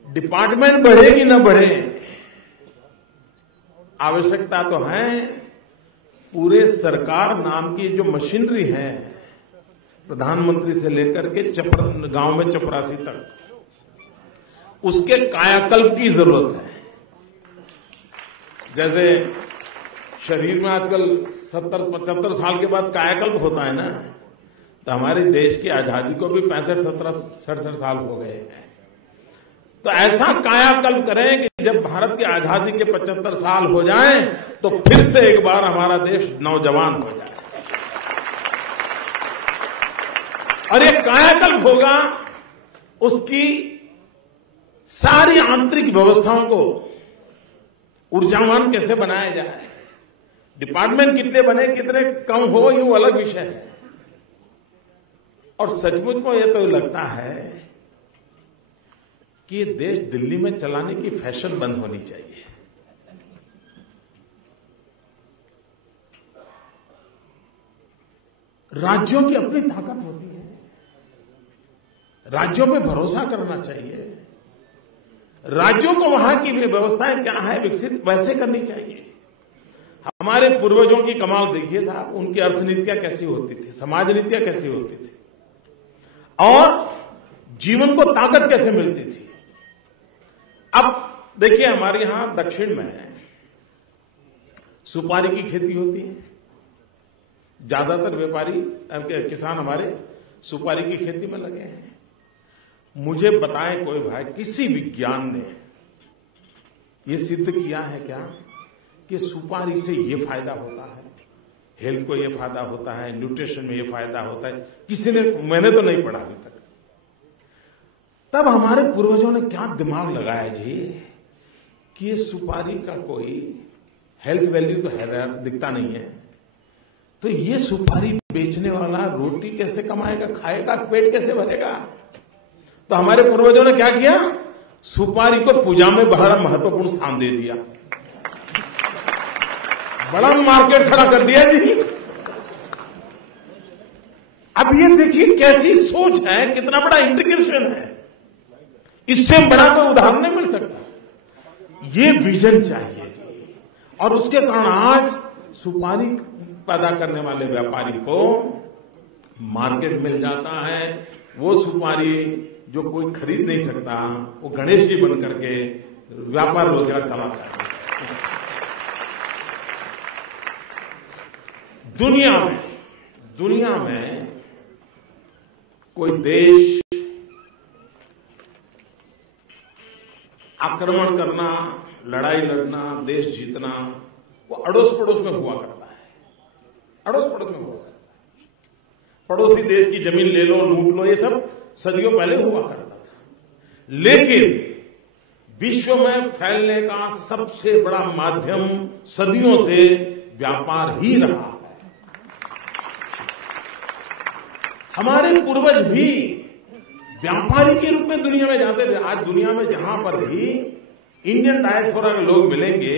डिपार्टमेंट बढ़े कि न बढ़े, आवश्यकता तो है पूरे सरकार नाम की जो मशीनरी है, प्रधानमंत्री से लेकर के गांव में चपरासी तक, उसके कायाकल्प की जरूरत है। जैसे शरीर में आजकल 70-75 साल के बाद कायाकल्प होता है ना, तो हमारे देश की आजादी को भी 65-67 साल हो गए हैं। तो ऐसा कायाकल्प करें कि जब भारत की आजादी के 75 साल हो जाएं तो फिर से एक बार हमारा देश नौजवान हो जाए। और ये कायाकल्प होगा, उसकी सारी आंतरिक व्यवस्थाओं को ऊर्जावान कैसे बनाया जाए, डिपार्टमेंट कितने बने कितने कम हो, ये वो अलग विषय है। और सचमुच में ये तो लगता है कि ये देश दिल्ली में चलाने की फैशन बंद होनी चाहिए। राज्यों की अपनी ताकत होती है, राज्यों पे भरोसा करना चाहिए, राज्यों को वहां की व्यवस्थाएं क्या है विकसित वैसे करनी चाहिए। हमारे पूर्वजों की कमाल देखिए साहब, उनकी अर्थनीतियां कैसी होती थी, समाज नीतियां कैसी होती थी और जीवन को ताकत कैसे मिलती थी। अब देखिए हमारे यहां दक्षिण में सुपारी की खेती होती है, ज्यादातर व्यापारी किसान हमारे सुपारी की खेती में लगे हैं। मुझे बताएं कोई भाई, किसी विज्ञान ने यह सिद्ध किया है क्या कि सुपारी से ये फायदा होता है, हेल्थ को ये फायदा होता है, न्यूट्रिशन में ये फायदा होता है? किसी ने, मैंने तो नहीं पढ़ा अभी तक। तब हमारे पूर्वजों ने क्या दिमाग लगाया जी कि ये सुपारी का कोई हेल्थ वैल्यू तो है, दिखता नहीं है, तो ये सुपारी बेचने वाला रोटी कैसे कमाएगा, खाएगा, पेट कैसे भरेगा? तो हमारे पूर्वजों ने क्या किया, सुपारी को पूजा में बड़ा महत्वपूर्ण स्थान दे दिया, बड़ा मार्केट खड़ा कर दिया जी। अब ये देखिए कैसी सोच है, कितना बड़ा इंटीग्रेशन है, इससे बड़ा कोई उदाहरण नहीं मिल सकता। ये विजन चाहिए जी, और उसके कारण आज सुपारी पैदा करने वाले व्यापारी को मार्केट मिल जाता है। वो सुपारी जो कोई खरीद नहीं सकता, वो गणेश जी बन करके व्यापार रोजगार चलाता है। दुनिया में कोई देश आक्रमण करना, लड़ाई लड़ना, देश जीतना, वो अड़ोस पड़ोस में हुआ करता है, अड़ोस पड़ोस में हुआ करता है। पड़ोसी देश की जमीन ले लो, लूट लो, ये सब सदियों पहले हुआ करता था। लेकिन विश्व में फैलने का सबसे बड़ा माध्यम सदियों से व्यापार ही रहा है। हमारे पूर्वज भी व्यापारी के रूप में दुनिया में जाते थे। आज दुनिया में जहां पर भी इंडियन डायस्पोरा के लोग मिलेंगे,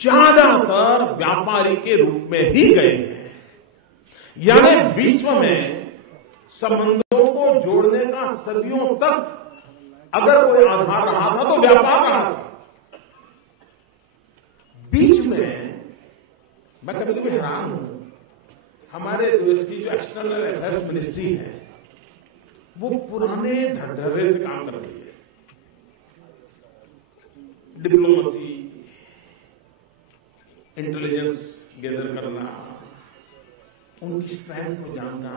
ज्यादातर व्यापारी के रूप में ही गए हैं। यानी विश्व में संबंधों को जोड़ने का सदियों तक अगर कोई आधार रहा था तो व्यापार रहा था। बीच में मैं कभी कभी हैरान हूं, हमारे देश की जो एक्सटर्नल अफेयर्स मिनिस्ट्री है वो पुराने ढर्रे से काम कर रही है। डिप्लोमेसी, इंटेलिजेंस गैदर करना, उनकी स्ट्रेंथ को जानना,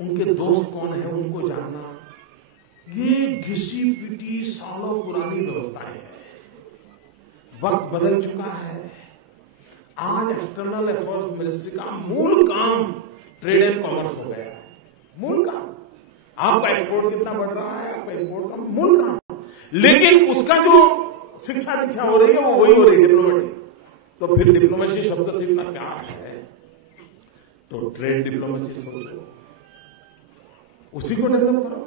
उनके दोस्त कौन है उनको जानना, ये घिसी पिटी सालों पुरानी व्यवस्थाएं है। वक्त बदल चुका है। आज एक्सटर्नल अफेयर्स मिनिस्ट्री का मूल काम ट्रेड एंड कॉमर्स हो गया है। मूल काम, आपका एक्सपोर्ट कितना बढ़ रहा है, आपका एक्सपोर्ट का मूल काम। लेकिन उसका जो शिक्षा दीक्षा हो रही है वो वही हो रही है, डिप्लोमेटिक। तो फिर डिप्लोमेसी शब्द सीखना क्या है, तो ट्रेड डिप्लोमेसी सोचो, उसी को डेवलप करो,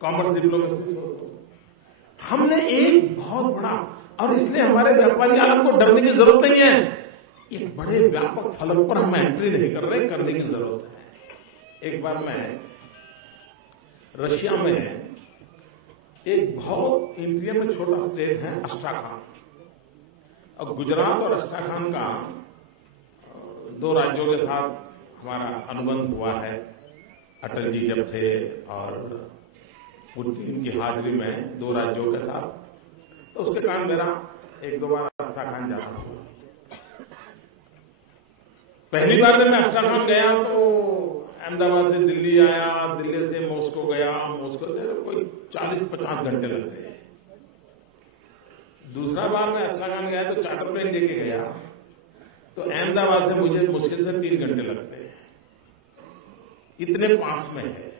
कॉमर्स डिप्लोमेसी सोचो। हमने एक बहुत बड़ा, और इसलिए हमारे व्यापारी आलम को डरने की जरूरत नहीं है। एक बड़े व्यापक फलक पर हम एंट्री नहीं कर रहे, करने की जरूरत है। एक बार मैं रशिया में एक बहुत इंडिया में छोटा स्टेट है अस्ट्राखान, और गुजरात और अस्ट्राखान का दो राज्यों के साथ हमारा अनुबंध हुआ है। अटल जी जब थे और पुतिन की हाजिरी में दो राज्यों के साथ, तो उसके कारण मेरा एक दो बार अस्ट्राखान जाना हुआ। पहली बार जब मैं अस्ट्राखान गया तो अहमदाबाद से दिल्ली आया, दिल्ली से मॉस्को गया, मॉस्को से कोई 40-50 घंटे लग गए। दूसरा बार मैं अस्ट्राखान गया तो चार्टर प्लेन लेके गया, तो अहमदाबाद से मुझे मुश्किल से 3 घंटे लग गए। इतने पास में है।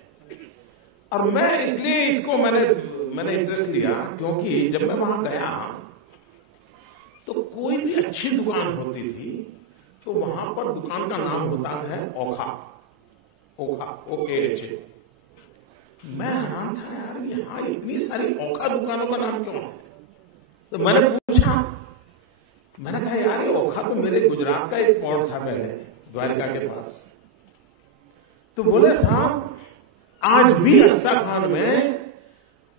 और मैं इसलिए इसको मैंने इंटरेस्ट लिया क्योंकि जब मैं वहां गया तो कोई भी अच्छी दुकान होती थी तो वहां पर दुकान का नाम होता है ओखा, OKH। मैं हैरान था यार, यहां इतनी सारी ओखा दुकानों का नाम क्यों है? तो मैंने पूछा, मैंने कहा यार ये ओखा तो मेरे गुजरात का एक पोर्ट था पहले, द्वारिका के पास। तो बोले साहब आज भी अस्ट्राखान में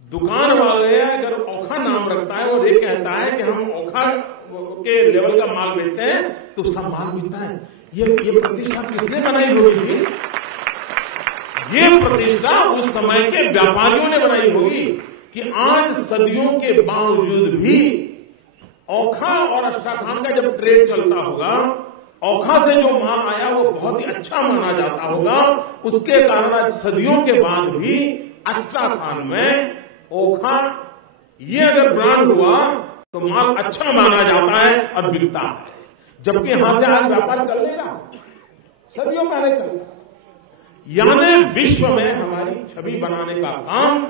दुकान वाले अगर ओखा नाम रखता है और ये कहता है कि हम ओखा के लेवल का माल बेचते हैं तो उसका माल बिकता है। ये प्रतिष्ठा किसने बनाई होगी? ये प्रतिष्ठा उस समय के व्यापारियों ने बनाई होगी कि आज सदियों के बावजूद भी ओखा और अस्ट्राखान का जब ट्रेड चलता होगा, ओखा से जो माल आया वो बहुत ही अच्छा माना जाता होगा। उसके कारण आज सदियों के बाद भी अस्ट्राखान में ओखा ये अगर ब्रांड हुआ तो माल अच्छा माना जाता है और बिकता है, जबकि यहां से आज व्यापार चल नहीं रहा, सदियों पहले चल रहा। यानी विश्व में हमारी छवि बनाने का काम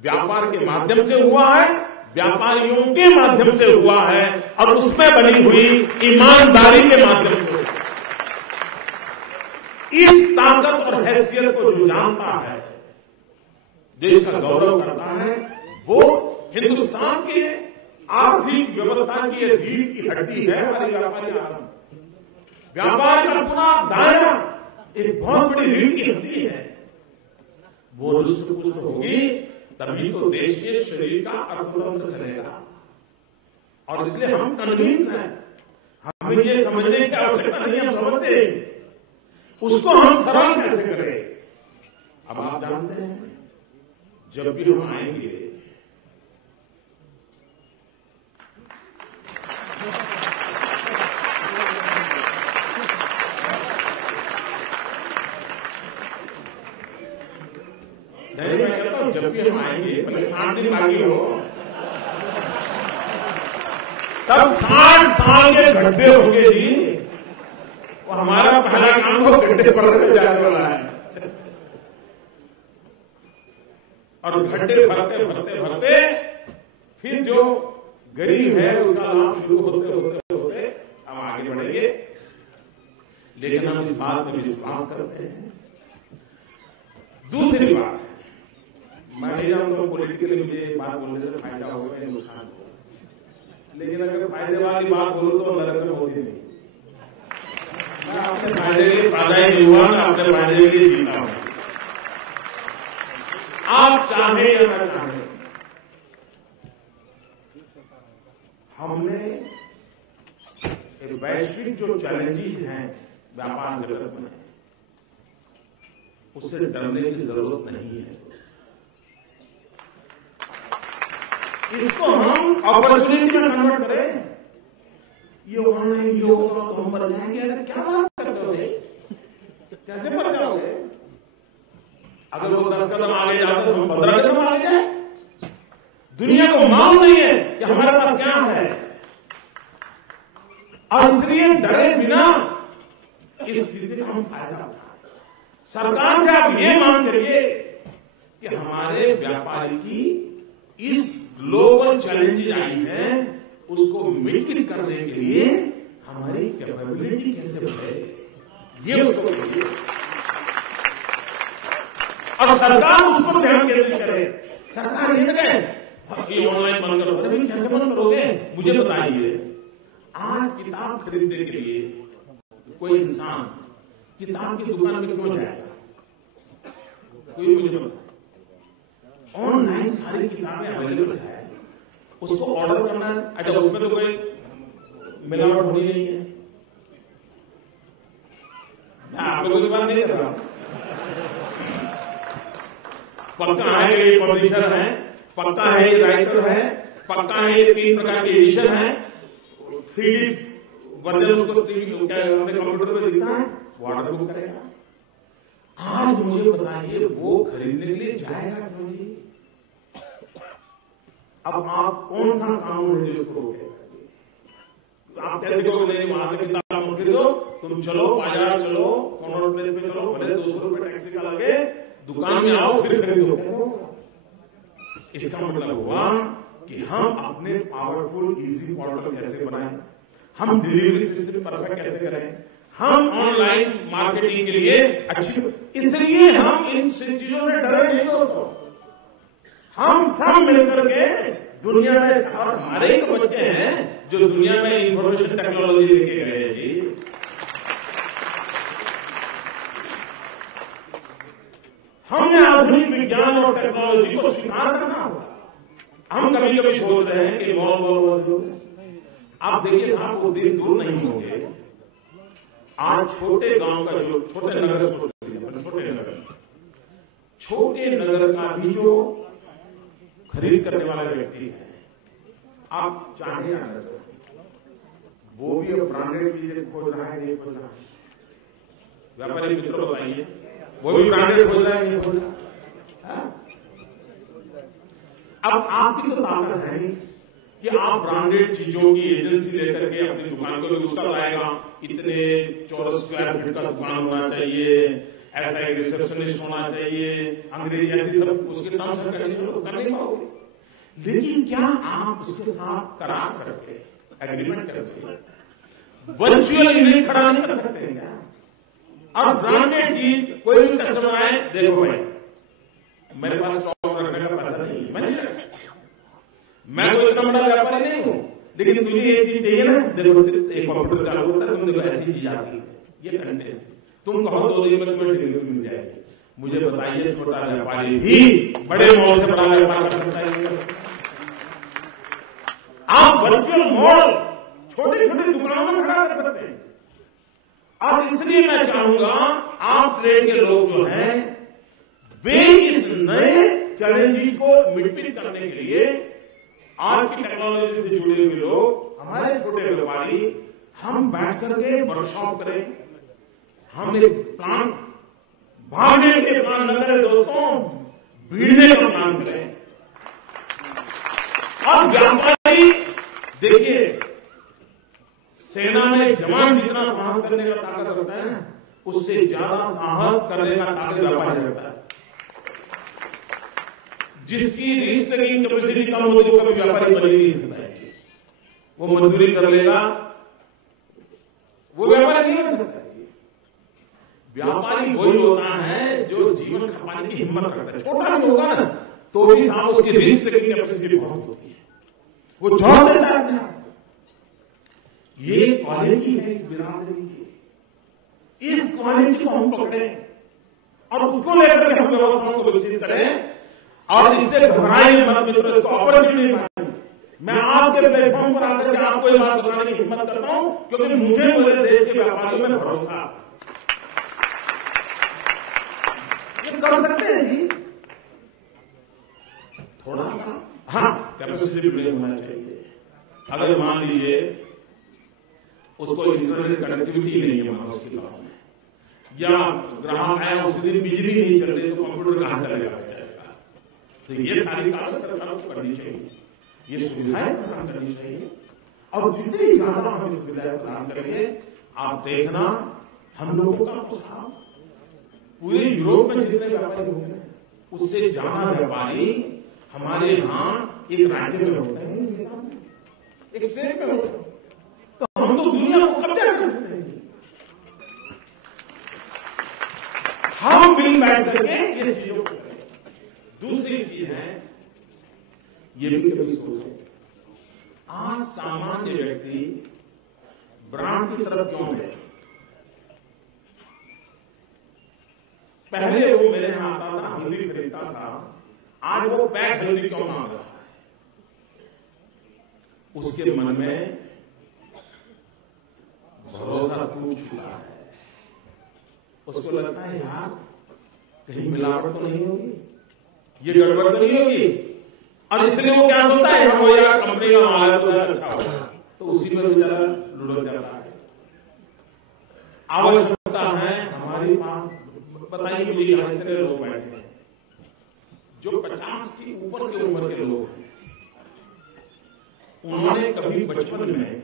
व्यापार के माध्यम से हुआ है, व्यापारियों के माध्यम से हुआ है और उसमें बनी हुई ईमानदारी के माध्यम से। इस ताकत और हैसियत को जो जानता है, देश का गौरव करता है, वो हिंदुस्तान के आर्थिक व्यवस्था की रीढ़ की हड्डी है हमारी व्यापारी आरंभ। व्यापार का पूरा दायरा एक बहुत बड़ी रीढ़ की हड्डी है। वो रुष्ट पुष्ट होगी तभी तो देश के शरीर का अर्थतंत्र चलेगा। और इसलिए हम कन्विंस हैं, हमें ये समझने की आवश्यकता नहीं, हम समझते हैं उसको हम सरल कैसे करें। अब आप जानते हैं जब भी हम आएंगे नहीं, मैं कहता हूं जब भी हम आएंगे, पहले 60 दिन बाकी हो, तब 60 साल के गड्ढे होंगे जी। और हमारा पहला काम तो गड्ढे भरने जाने वाला है। और गड्ढे भरते भरते भरते फिर जो गरीब है उसका लाभ शुरू होते होते होते हम आगे बढ़ेंगे। लेकिन हम इस बात में विश्वास करते हैं। दूसरी बात, मैं नहीं जानता हूं पॉलिटिकली मुझे एक बात बोलने से फायदा होगा या नुकसान होगा, लेकिन अगर फायदे वाली बात बोलूं तो नरक में होती नहीं। मैं अपने फायदे के लिए फायदा ही नहीं हुआ, मैं अपने फायदे के लिए जीता हूं। आप चाहे या न चाहे, हमने एक वैश्विक जो चैलेंजेस हैं व्यापार जगत में, उससे डरने की जरूरत नहीं है। इसको हम अपॉर्चुनिटी में कन्वर्ट करें। ये ऑनलाइन योग होगा तो हम बढ़ जाएंगे। अगर क्या बात करते हो, कैसे बढ़ जाओगे? अगर वो 10 कदम आगे जाते तो हम 15 कदम आगे जाए। दुनिया को मालूम नहीं है कि हमारे पास क्या है, और इसलिए डरे बिना इस स्थिति का हम फायदा उठाएं। सरकार से आप ये मांग करिए कि हमारे व्यापारी की इस ग्लोबल चैलेंजेस आई है उसको मिटिगेट करने के लिए हमारी कैपेबिलिटी कैसे बढ़े, ये उसको करिए। और सरकार उस पर ध्यान केंद्रित करे। सरकार ये न कहे ये ऑनलाइन बंद करो, अरे भाई कैसे बंद करोगे, मुझे बताइए। आज किताब खरीदने के लिए कोई इंसान किताब की दुकान में क्यों जाएगा? कोई मुझे बताए। ऑनलाइन सारी किताबें अवेलेबल है, उसको ऑर्डर करना है। अच्छा, उसमें तो कोई मिलावट होनी नहीं है। मैं आप लोगों की बात नहीं कर रहा, पक्का है ये पब्लिशर है, पक्का है ये राइटर है, पक्का है ये 3 प्रकार के एडिशन है, 3D वर्जन उसको अपने कंप्यूटर पे दिखता है, वो ऑर्डर बुक करेगा। आज मुझे बताइए वो खरीदने के लिए जाएगा क्यों जी? अब आप कौन सा कानून है जो इसको रोकेगा? आप कैसे कहोगे नहीं वहां से किताब मत खरीदो, तुम चलो बाजार चलो, कॉर्नर प्लेस पे चलो, भले 200 रुपए टैक्सी का लगे, दुकान में आओ फिर खरीदो। इसका मतलब हुआ कि हम अपने पावरफुल इजी पोर्टल कैसे बनाएं, हम डिलीवरी सिस्टम परफेक्ट कैसे करें, हम ऑनलाइन मार्केटिंग के लिए अच्छी, इसलिए हम इन चीजों से डरे नहीं दोस्तों। हम सब मिलकर के दुनिया में, और हमारे ही तो बच्चे हैं जो दुनिया में इंफॉर्मेशन टेक्नोलॉजी लेके गए जी। हमने आधुनिक विज्ञान और टेक्नोलॉजी को स्वीकार करना होगा। हम कभी कभी सोच रहे हैं कि मॉल आप देखिए साहब, वो दिन दूर नहीं होंगे, आज छोटे गांव का जो छोटे नगर का भी जो खरीद करने वाला व्यक्ति है, आप चाहे या न वो भी अब ब्रांडेड चीजें खोज रहा है, नहीं खोज रहा है? व्यापारी मित्रों बताइए, वो भी ब्रांडेड खोज रहा है, नहीं खोज रहा? अब आपकी तो ताकत है कि आप ब्रांडेड चीजों की एजेंसी लेकर के अपनी दुकान को, उसका आएगा इतने चौरस स्क्वायर फीट का दुकान होना चाहिए, ऐसा एक रिसेप्शनिस्ट होना चाहिए, अंग्रेजी ऐसी सब उसके नाम से कर नहीं पाओगे। लेकिन क्या आप उसके साथ करार करके एग्रीमेंट करके वर्चुअल इवेंट खड़ा नहीं कर सकते क्या? और ब्रांडेड चीज कोई भी कस्टमर आए, देखो भाई मेरे पास स्टॉक रखने का पैसा नहीं है, मैं कोई इतना बड़ा व्यापारी नहीं हूं, लेकिन तुझे ये चीज चाहिए ना, देखो एक कंप्यूटर चालू होता है, तुम देखो ऐसी चीज आती है, ये कंटेंट तुम कहो 2 दिन में तुम्हें डिलीवरी मिल जाएगी। मुझे बताइए छोटा व्यापारी भी बड़े मॉल से बड़ा व्यापार कर सकता है? आप वर्चुअल मॉल छोटे छोटे दुकानों में खड़ा कर सकते हैं। और इसलिए मैं चाहूंगा आप ट्रेड के लोग जो हैं वे इस नए चैलेंजेस को मिटमिट करने के लिए आज की टेक्नोलॉजी से जुड़े हुए लोग, हमारे छोटे व्यापारी, हम बैठ करके वर्कशॉप करें, हम एक प्लान, भागने के प्लान न करें दोस्तों, भीड़ने का प्लान करें। और व्यापारी देखिए, सेना में जवान जितना साहस करने का ताकत होता है, उससे ज्यादा साहस करने का ताकत व्यापारी रहता है। जिसकी रिस्किंग कैपेसिटी कम होती है, कभी व्यापारी बन ही नहीं सकता है। वो मजदूरी कर लेगा, वो व्यापारी नहीं बन सकता। व्यापारी वही होता है जो जीवन खपाने की हिम्मत रखता है। छोटा भी होगा ना तो भी साहब उसकी रिस्किंग कैपेसिटी बहुत होती है, वो छोड़ देता है। ये क्वालिटी है इस बिरादरी की, इस क्वालिटी को हम पकड़े और उसको लेकर के हम व्यवस्थाओं को विकसित करें। और इससे घबराएंगे मत मित्रों, इसको अपॉर्चुनिटी बनाएंगे। मैं आपके प्लेटफॉर्म पर आकर के आपको ये बात बताने की हिम्मत करता हूं, क्योंकि मुझे मेरे देश के व्यापारियों में भरोसा। ये कर सकते हैं जी, थोड़ा सा हाँ कैपेसिटी बिल्डिंग होना चाहिए। अगर मान लीजिए उसको इंटरनेट कनेक्टिविटी नहीं है वहां उसकी गांव में, या ग्राहक आया उस दिन बिजली नहीं चल रही, तो कंप्यूटर कहां चलेगा? तो ये सारी कार्य सरकार को करनी चाहिए, ये सुविधाएं प्रदान करनी चाहिए। और जितनी ज्यादा हम सुविधाएं प्रदान करेंगे, आप देखना हम लोगों का तो था पूरे यूरोप में जितने व्यापारी होंगे उससे ज्यादा व्यापारी हमारे यहां एक राज्य में होते हैं, एक स्टेट में होते हैं। तो हम तो दुनिया को कब्जा कर सकते हैं। हम मिल बैठ करके ये चीजों को करें। दूसरी चीज है, ये भी कभी सोचो, आज सामान्य व्यक्ति ब्रांड की तरफ क्यों गए? पहले वो मेरे यहां आता था, हल्दी खरीदता था, आज वो पैक हल्दी क्यों मांग रहा है? उसके मन में भरोसा टूट चुका है। उसको लगता है यार कहीं मिलावट तो नहीं होगी, ये गड़बड़ तो नहीं होगी, और इसलिए वो क्या सोचता है हम यार कंपनी का माल है तो ज्यादा अच्छा होगा, तो उसी में बेचारा लुढ़क जाता है। आवश्यकता है हमारे पास, बताइए मुझे यहां इतने लोग बैठे हैं जो 50 की ऊपर के उम्र के लोग हैं, उन्होंने कभी बचपन में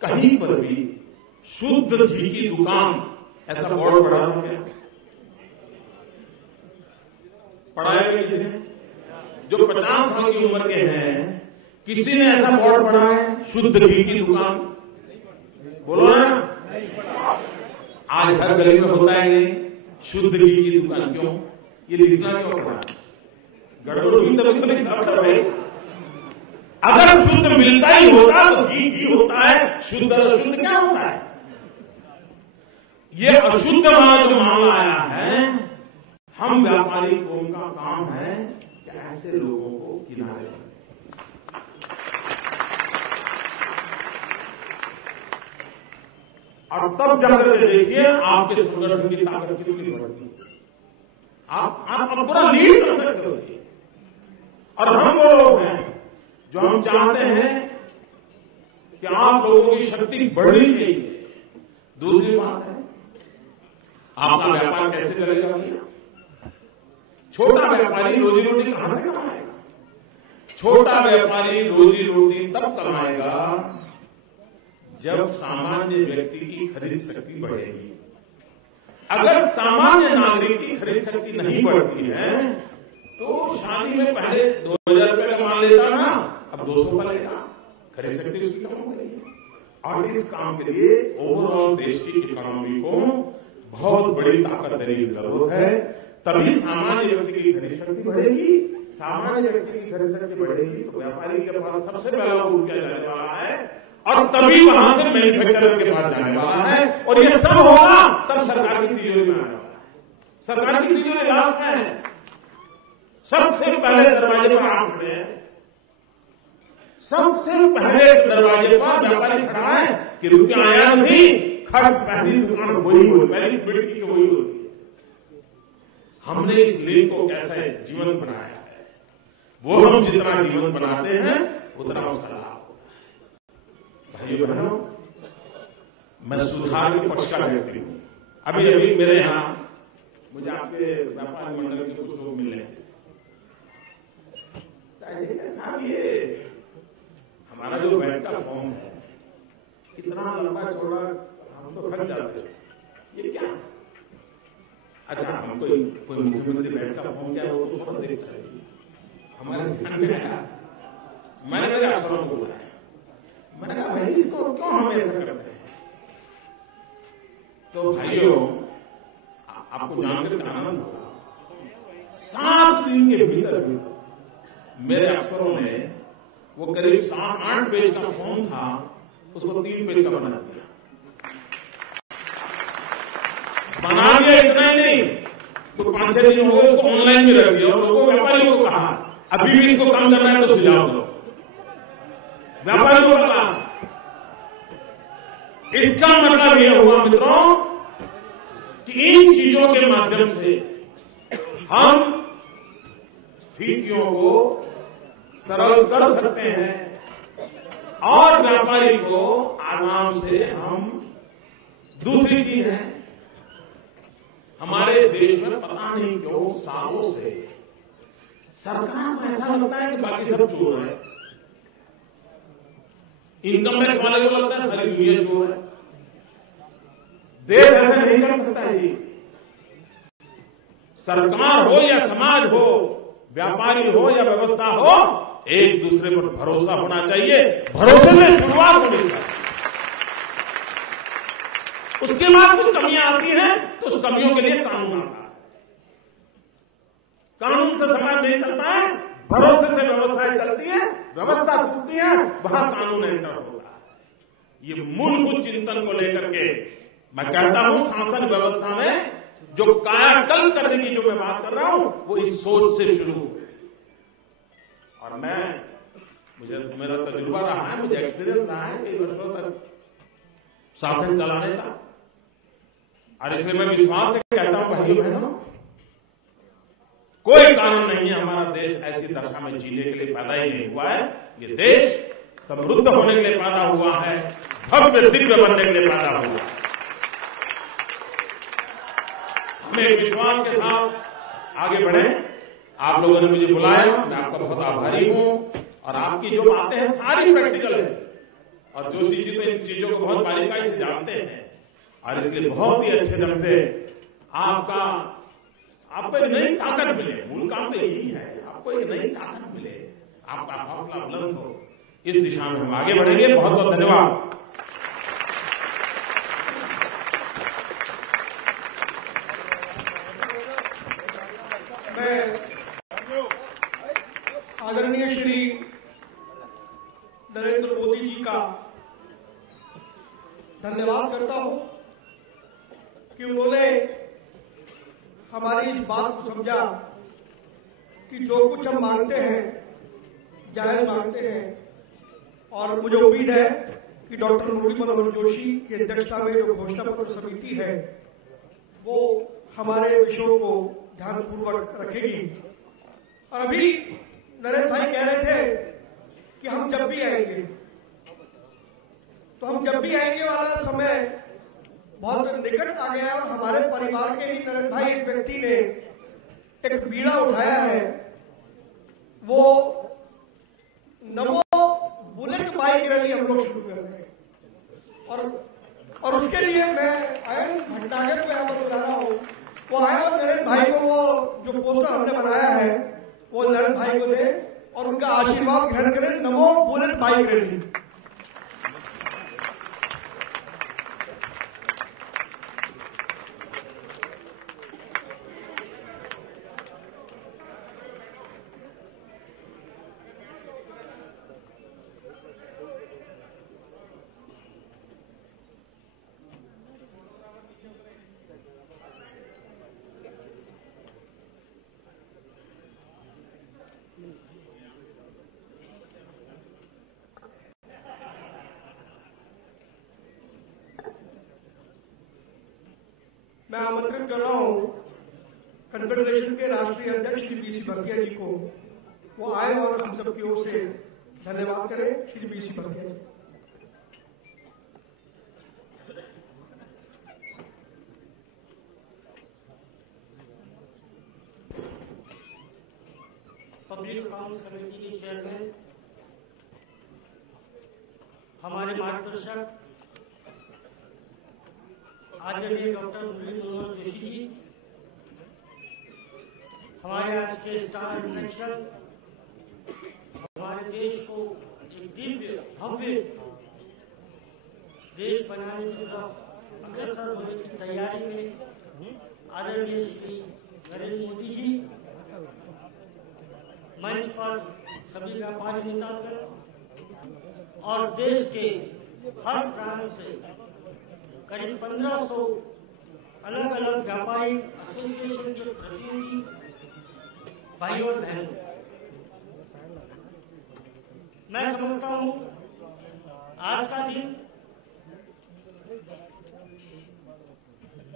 कहीं पर भी शुद्ध घी की दुकान ऐसा बोर्ड पढ़ा था क्या? पढ़ाया क्या किसी ने? जो 50 साल की उम्र के हैं, किसी ने ऐसा बोर्ड पढ़ा है शुद्ध घी की दुकान? बोलो ना। आज हर गली में होता है नहीं शुद्ध घी की दुकान, क्यों? ये लिखना क्यों पड़ा? गड़बड़ हुई तभी तो लिखना पड़ रहा है। अगर शुद्ध मिलता ही होता तो घी होता है, शुद्ध और अशुद्ध क्या होता है? ये अशुद्ध वाला जो मामला आया है, व्यापारी को उनका काम है कि ऐसे लोगों को किनारे रखें। और तब जाकर के देखिए आपके संगठन की ताकत कितनी बढ़ती है। आप पूरा लीड कर सकते हो। और हम वो लोग हैं जो हम चाहते हैं कि आप लोगों की शक्ति बढ़नी चाहिए। दूसरी बात है, आपका व्यापार कैसे चलेगा? छोटा व्यापारी रोजी रोटी कहां से कमाएगा? छोटा व्यापारी रोजी रोटी तब कमाएगा जब सामान्य व्यक्ति की खरीद शक्ति बढ़ेगी। अगर सामान्य नागरिक की खरीद शक्ति नहीं बढ़ती है तो शादी में पहले 2000 रुपये का मान लेता ना, अब 200 का लेगा। खरीद शक्ति उसकी कम हो गई है। और इस काम के लिए ओवरऑल देश की इकोनॉमी को बहुत बड़ी ताकत देने की जरूरत है। तभी सामान्य व्यक्ति की खरीद शक्ति बढ़ेगी। सामान्य व्यक्ति की खरीद शक्ति बढ़ेगी तो व्यापारी के पास सबसे पहला रूप क्या जाने वाला है, और तभी वहां से मैन्युफैक्चरर के पास जाने वाला है। और ये सब होगा तब सरकार की तिजोरी में आने वाला है। सरकार की तिजोरी लास्ट में है। सबसे पहले दरवाजे पर आप खड़े हैं। सबसे पहले दरवाजे पर व्यापारी खड़ा है कि रुपया आया नहीं, खर्च पहली दुकान वही होती, पहली बिल्डिंग की वही होती है। हमने इस लिंक को कैसे जीवंत बनाया है, वो हम जितना जीवंत बनाते हैं उतना उसका लाभ होता है। भाइयों बहनों, मैं सुधार के पक्ष का व्यक्ति हूं। अभी मेरे यहां मुझे आपके व्यापार मंडल के कुछ लोग मिले हैं। साहब, ये हमारा जो बैंक का फॉर्म है इतना लंबा चौड़ा, हम तो थक जाते हैं, ये क्या? अच्छा, हम कोई मुख्यमंत्री बैंक का फॉर्म क्या है वो तो थोड़ा देखता है। हमारे ध्यान में आया, मैंने मेरे अफसरों को बुलाया, मैंने कहा भाई इसको क्यों हम ऐसा करते हैं? तो भाइयों, आपको जानकर आनंद होगा, 7 दिन के भीतर मेरे अफसरों ने वो करीब 7-8 पेज का फॉर्म था, उसको 3 पेज का बना दिया। बना दिया इतना ही नहीं, तो 5-6 दिन हो गए उसको ऑनलाइन में रख दिया और लोगों व्यापारियों को कहा अभी भी इसको कम करना है तो सुझाव दो। व्यापारियों को कहा। इसका मतलब यह हुआ मित्रों कि इन चीजों के माध्यम से हम स्थितियों को सरल कर सकते हैं और व्यापारी को आराम से हम। दूसरी चीज है, हमारे देश में पता नहीं क्यों सालों से सरकार को ऐसा लगता है कि बाकी सब चोर है। इनकम टैक्स वाले को लगता है सारी दुनिया चोर है। देश ऐसा नहीं कर सकता है जी। सरकार हो या समाज हो, व्यापारी हो या व्यवस्था हो, एक दूसरे पर भरोसा होना चाहिए। भरोसे से शुरुआत होनी चाहिए। उसके बाद कुछ कमियां आती हैं तो उस कमियों के लिए कानून आता है। कानून से समाज नहीं चलता है, भरोसे से व्यवस्थाएं चलती है। व्यवस्था टूटती है, वहां कानून एंटर होगा। ये मूलभूत चिंतन को लेकर के मैं कहता हूं, शासन व्यवस्था में जो कायाकल्प करने की जो मैं बात कर रहा हूं वो इस सोच से शुरू हुई। और मेरा तजुर्बा रहा है, मुझे एक्सपीरियंस रहा है कई वर्षों तक शासन चलाने का। और इसलिए मैं विश्वास से कहता हूं भाइयों बहनों, कोई कारण नहीं है हमारा देश ऐसी दशा में जीने के लिए पैदा ही नहीं हुआ है। ये देश समृद्ध होने के लिए पैदा हुआ है, भव्य दिव्य बनने के लिए पैदा हुआ है। हमें विश्वास के साथ आगे बढ़े। आप लोगों ने मुझे बुलाया, मैं आपका बहुत आभारी हूं। और आपकी जो बातें हैं सारी प्रैक्टिकल है और जोशी जी तो इन चीजों को बहुत बारीकाई से जानते हैं और इसलिए बहुत ही अच्छे ढंग से आपको एक नई ताकत मिले। मूल काम तो यही है, आपको एक नई ताकत मिले, आपका हौसला बुलंद हो। इस दिशा में हम आगे बढ़ेंगे। बहुत बहुत धन्यवाद। आदरणीय श्री नरेंद्र मोदी जी का धन्यवाद करता हूं कि उन्होंने हमारी इस बात को समझा कि जो कुछ हम मांगते हैं जायज मांगते हैं, और मुझे उम्मीद है कि डॉक्टर मुरली मनोहर जोशी की अध्यक्षता में जो घोषणा पत्र समिति है वो हमारे विषयों को ध्यानपूर्वक रखेगी। और अभी नरेंद्र भाई कह रहे थे कि हम जब भी आएंगे, तो हम जब भी आएंगे वाला समय बहुत निकट आ गया। और हमारे परिवार के ही नरेंद्र भाई एक व्यक्ति ने एक बीड़ा उठाया है, वो नमो बुलेट बाइक रैली हम लोग शुरू कर रहे हैं। और उसके लिए मैं आयन भटनागर को यहाँ पर बुला रहा हूँ, वो आए और नरेंद्र भाई को वो जो पोस्टर हमने बनाया है वो नरेंद्र भाई को दे और उनका आशीर्वाद ग्रहण करें। नमो बुलेट बाइक रैली। मैं आमंत्रित कर रहा हूं कन्फेडरेशन के राष्ट्रीय अध्यक्ष श्री बीसी भरतिया जी को, वो आए और हम सबकी ओर से धन्यवाद करें। श्री बीसी भरतिया जी। पब्लिक अकाउंट्स कमेटी के चेयरमैन, हमारे मार्गदर्शक आदरणीय डॉक्टर मुरली मनोहर जोशी जी, हमारे आज के स्टार इलेक्शन, हमारे देश को एक दिव्य भव्य देश बनाने की तरफ अग्रसर होने की तैयारी में आदरणीय श्री नरेंद्र मोदी जी, मंच पर सभी व्यापारी नेतागण और देश के हर प्रांत से करीब 1500 अलग अलग व्यापारी एसोसिएशन के प्रतिनिधि भाई और बहनों, मैं समझता हूं आज का दिन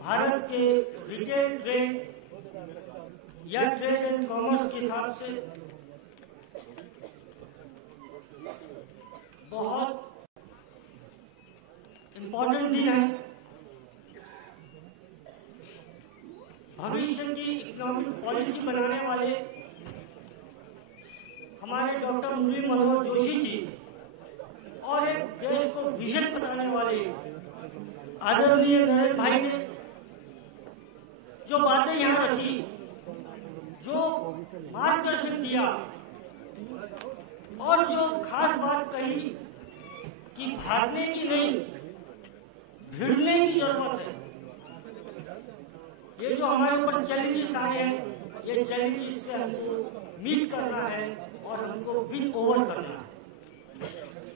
भारत के रिटेल ट्रेड या ट्रेड एंड कॉमर्स के हिसाब से बहुत इम्पोर्टेंट दिन है। भविष्य की इकोनॉमिक पॉलिसी बनाने वाले हमारे डॉक्टर मुरली मनोहर जोशी जी और एक देश को विजन बताने वाले आदरणीय नरेंद्र भाई ने जो बातें यहाँ रखी, जो मार्गदर्शन दिया और जो खास बात कही कि भागने की नहीं भिड़ने की जरूरत है। ये जो हमारे ऊपर चैलेंजेस आए हैं, ये चैलेंजेस से हमको मीट करना है और हमको विन ओवर करना है।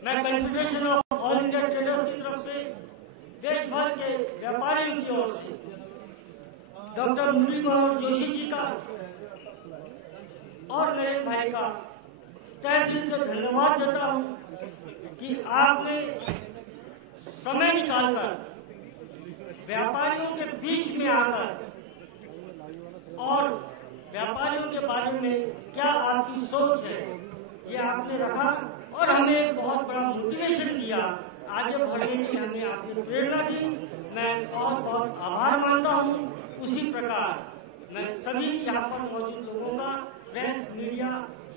मैं confederation of all India traders की तरफ से, देश भर के व्यापारियों की ओर से डॉक्टर मुरली मनोहर जोशी जी का और नरेंद्र भाई का तहे दिल से धन्यवाद देता हूं कि आपने समय निकालकर व्यापारियों के बीच में आकर और व्यापारियों के बारे में क्या आपकी सोच है ये आपने रखा और हमें एक बहुत बड़ा मोटिवेशन दिया, आगे बढ़ने की हमें आपने प्रेरणा दी। मैं बहुत बहुत आभार मानता हूं। उसी प्रकार मैं सभी यहाँ पर मौजूद लोगों का, प्रेस मीडिया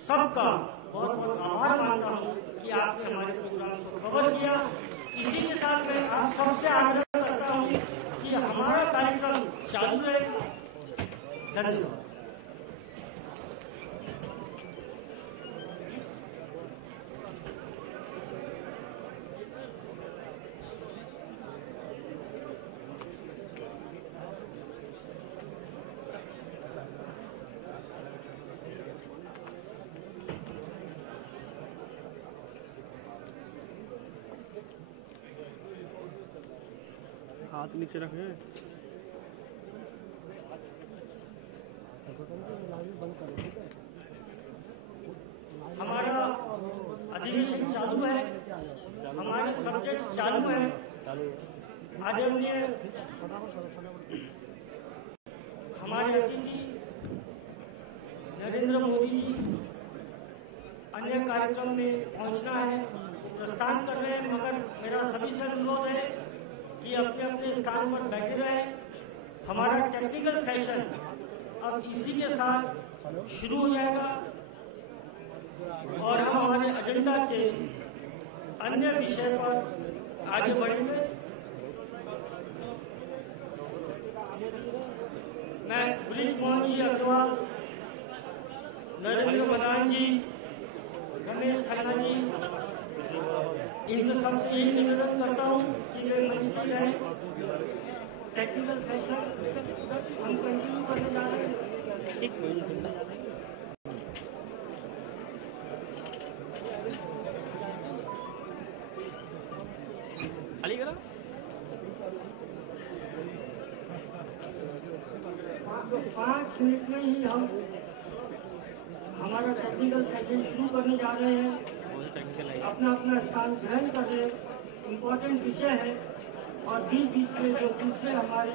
सबका बहुत बहुत आभार मानता हूं कि आपने हमारे प्रोग्राम को कवर किया। इसी के साथ मैं आप सबसे आग्रह करता हूं कि हमारा कार्यक्रम चालू रहेगा। धन्यवाद। हाथ नीचे रखें। हमारा अधिवेशन चालू है, हमारे सब्जेक्ट चालू है। आदरणीय हमारे अतिथि नरेंद्र मोदी जी अन्य कार्यक्रम में पहुंचना है, प्रस्थान कर रहे हैं, मगर मेरा सभी से अनुरोध है कि अपने अपने स्थान पर बैठे रहें। हमारा टेक्निकल सेशन अब इसी के साथ शुरू हो जाएगा और हम हमारे एजेंडा के अन्य विषय पर आगे बढ़ेंगे। मैं ब्रिज मोहन जी अग्रवाल, नरेंद्र मदान जी, रमेश खन्ना जी, इनसे सबसे यही निवेदन करता हूं कि वे मंच पर जाएं। टेक्निकल सेशन हम कंटिन्यू करने जा रहे हैं। खाली करो। 5 मिनट में ही हम हमारा टेक्निकल सेशन शुरू करने जा रहे हैं। अपना अपना स्थान ग्रहण कर रहे, इम्पोर्टेंट विषय है और बीच बीच में जो दूसरे हमारे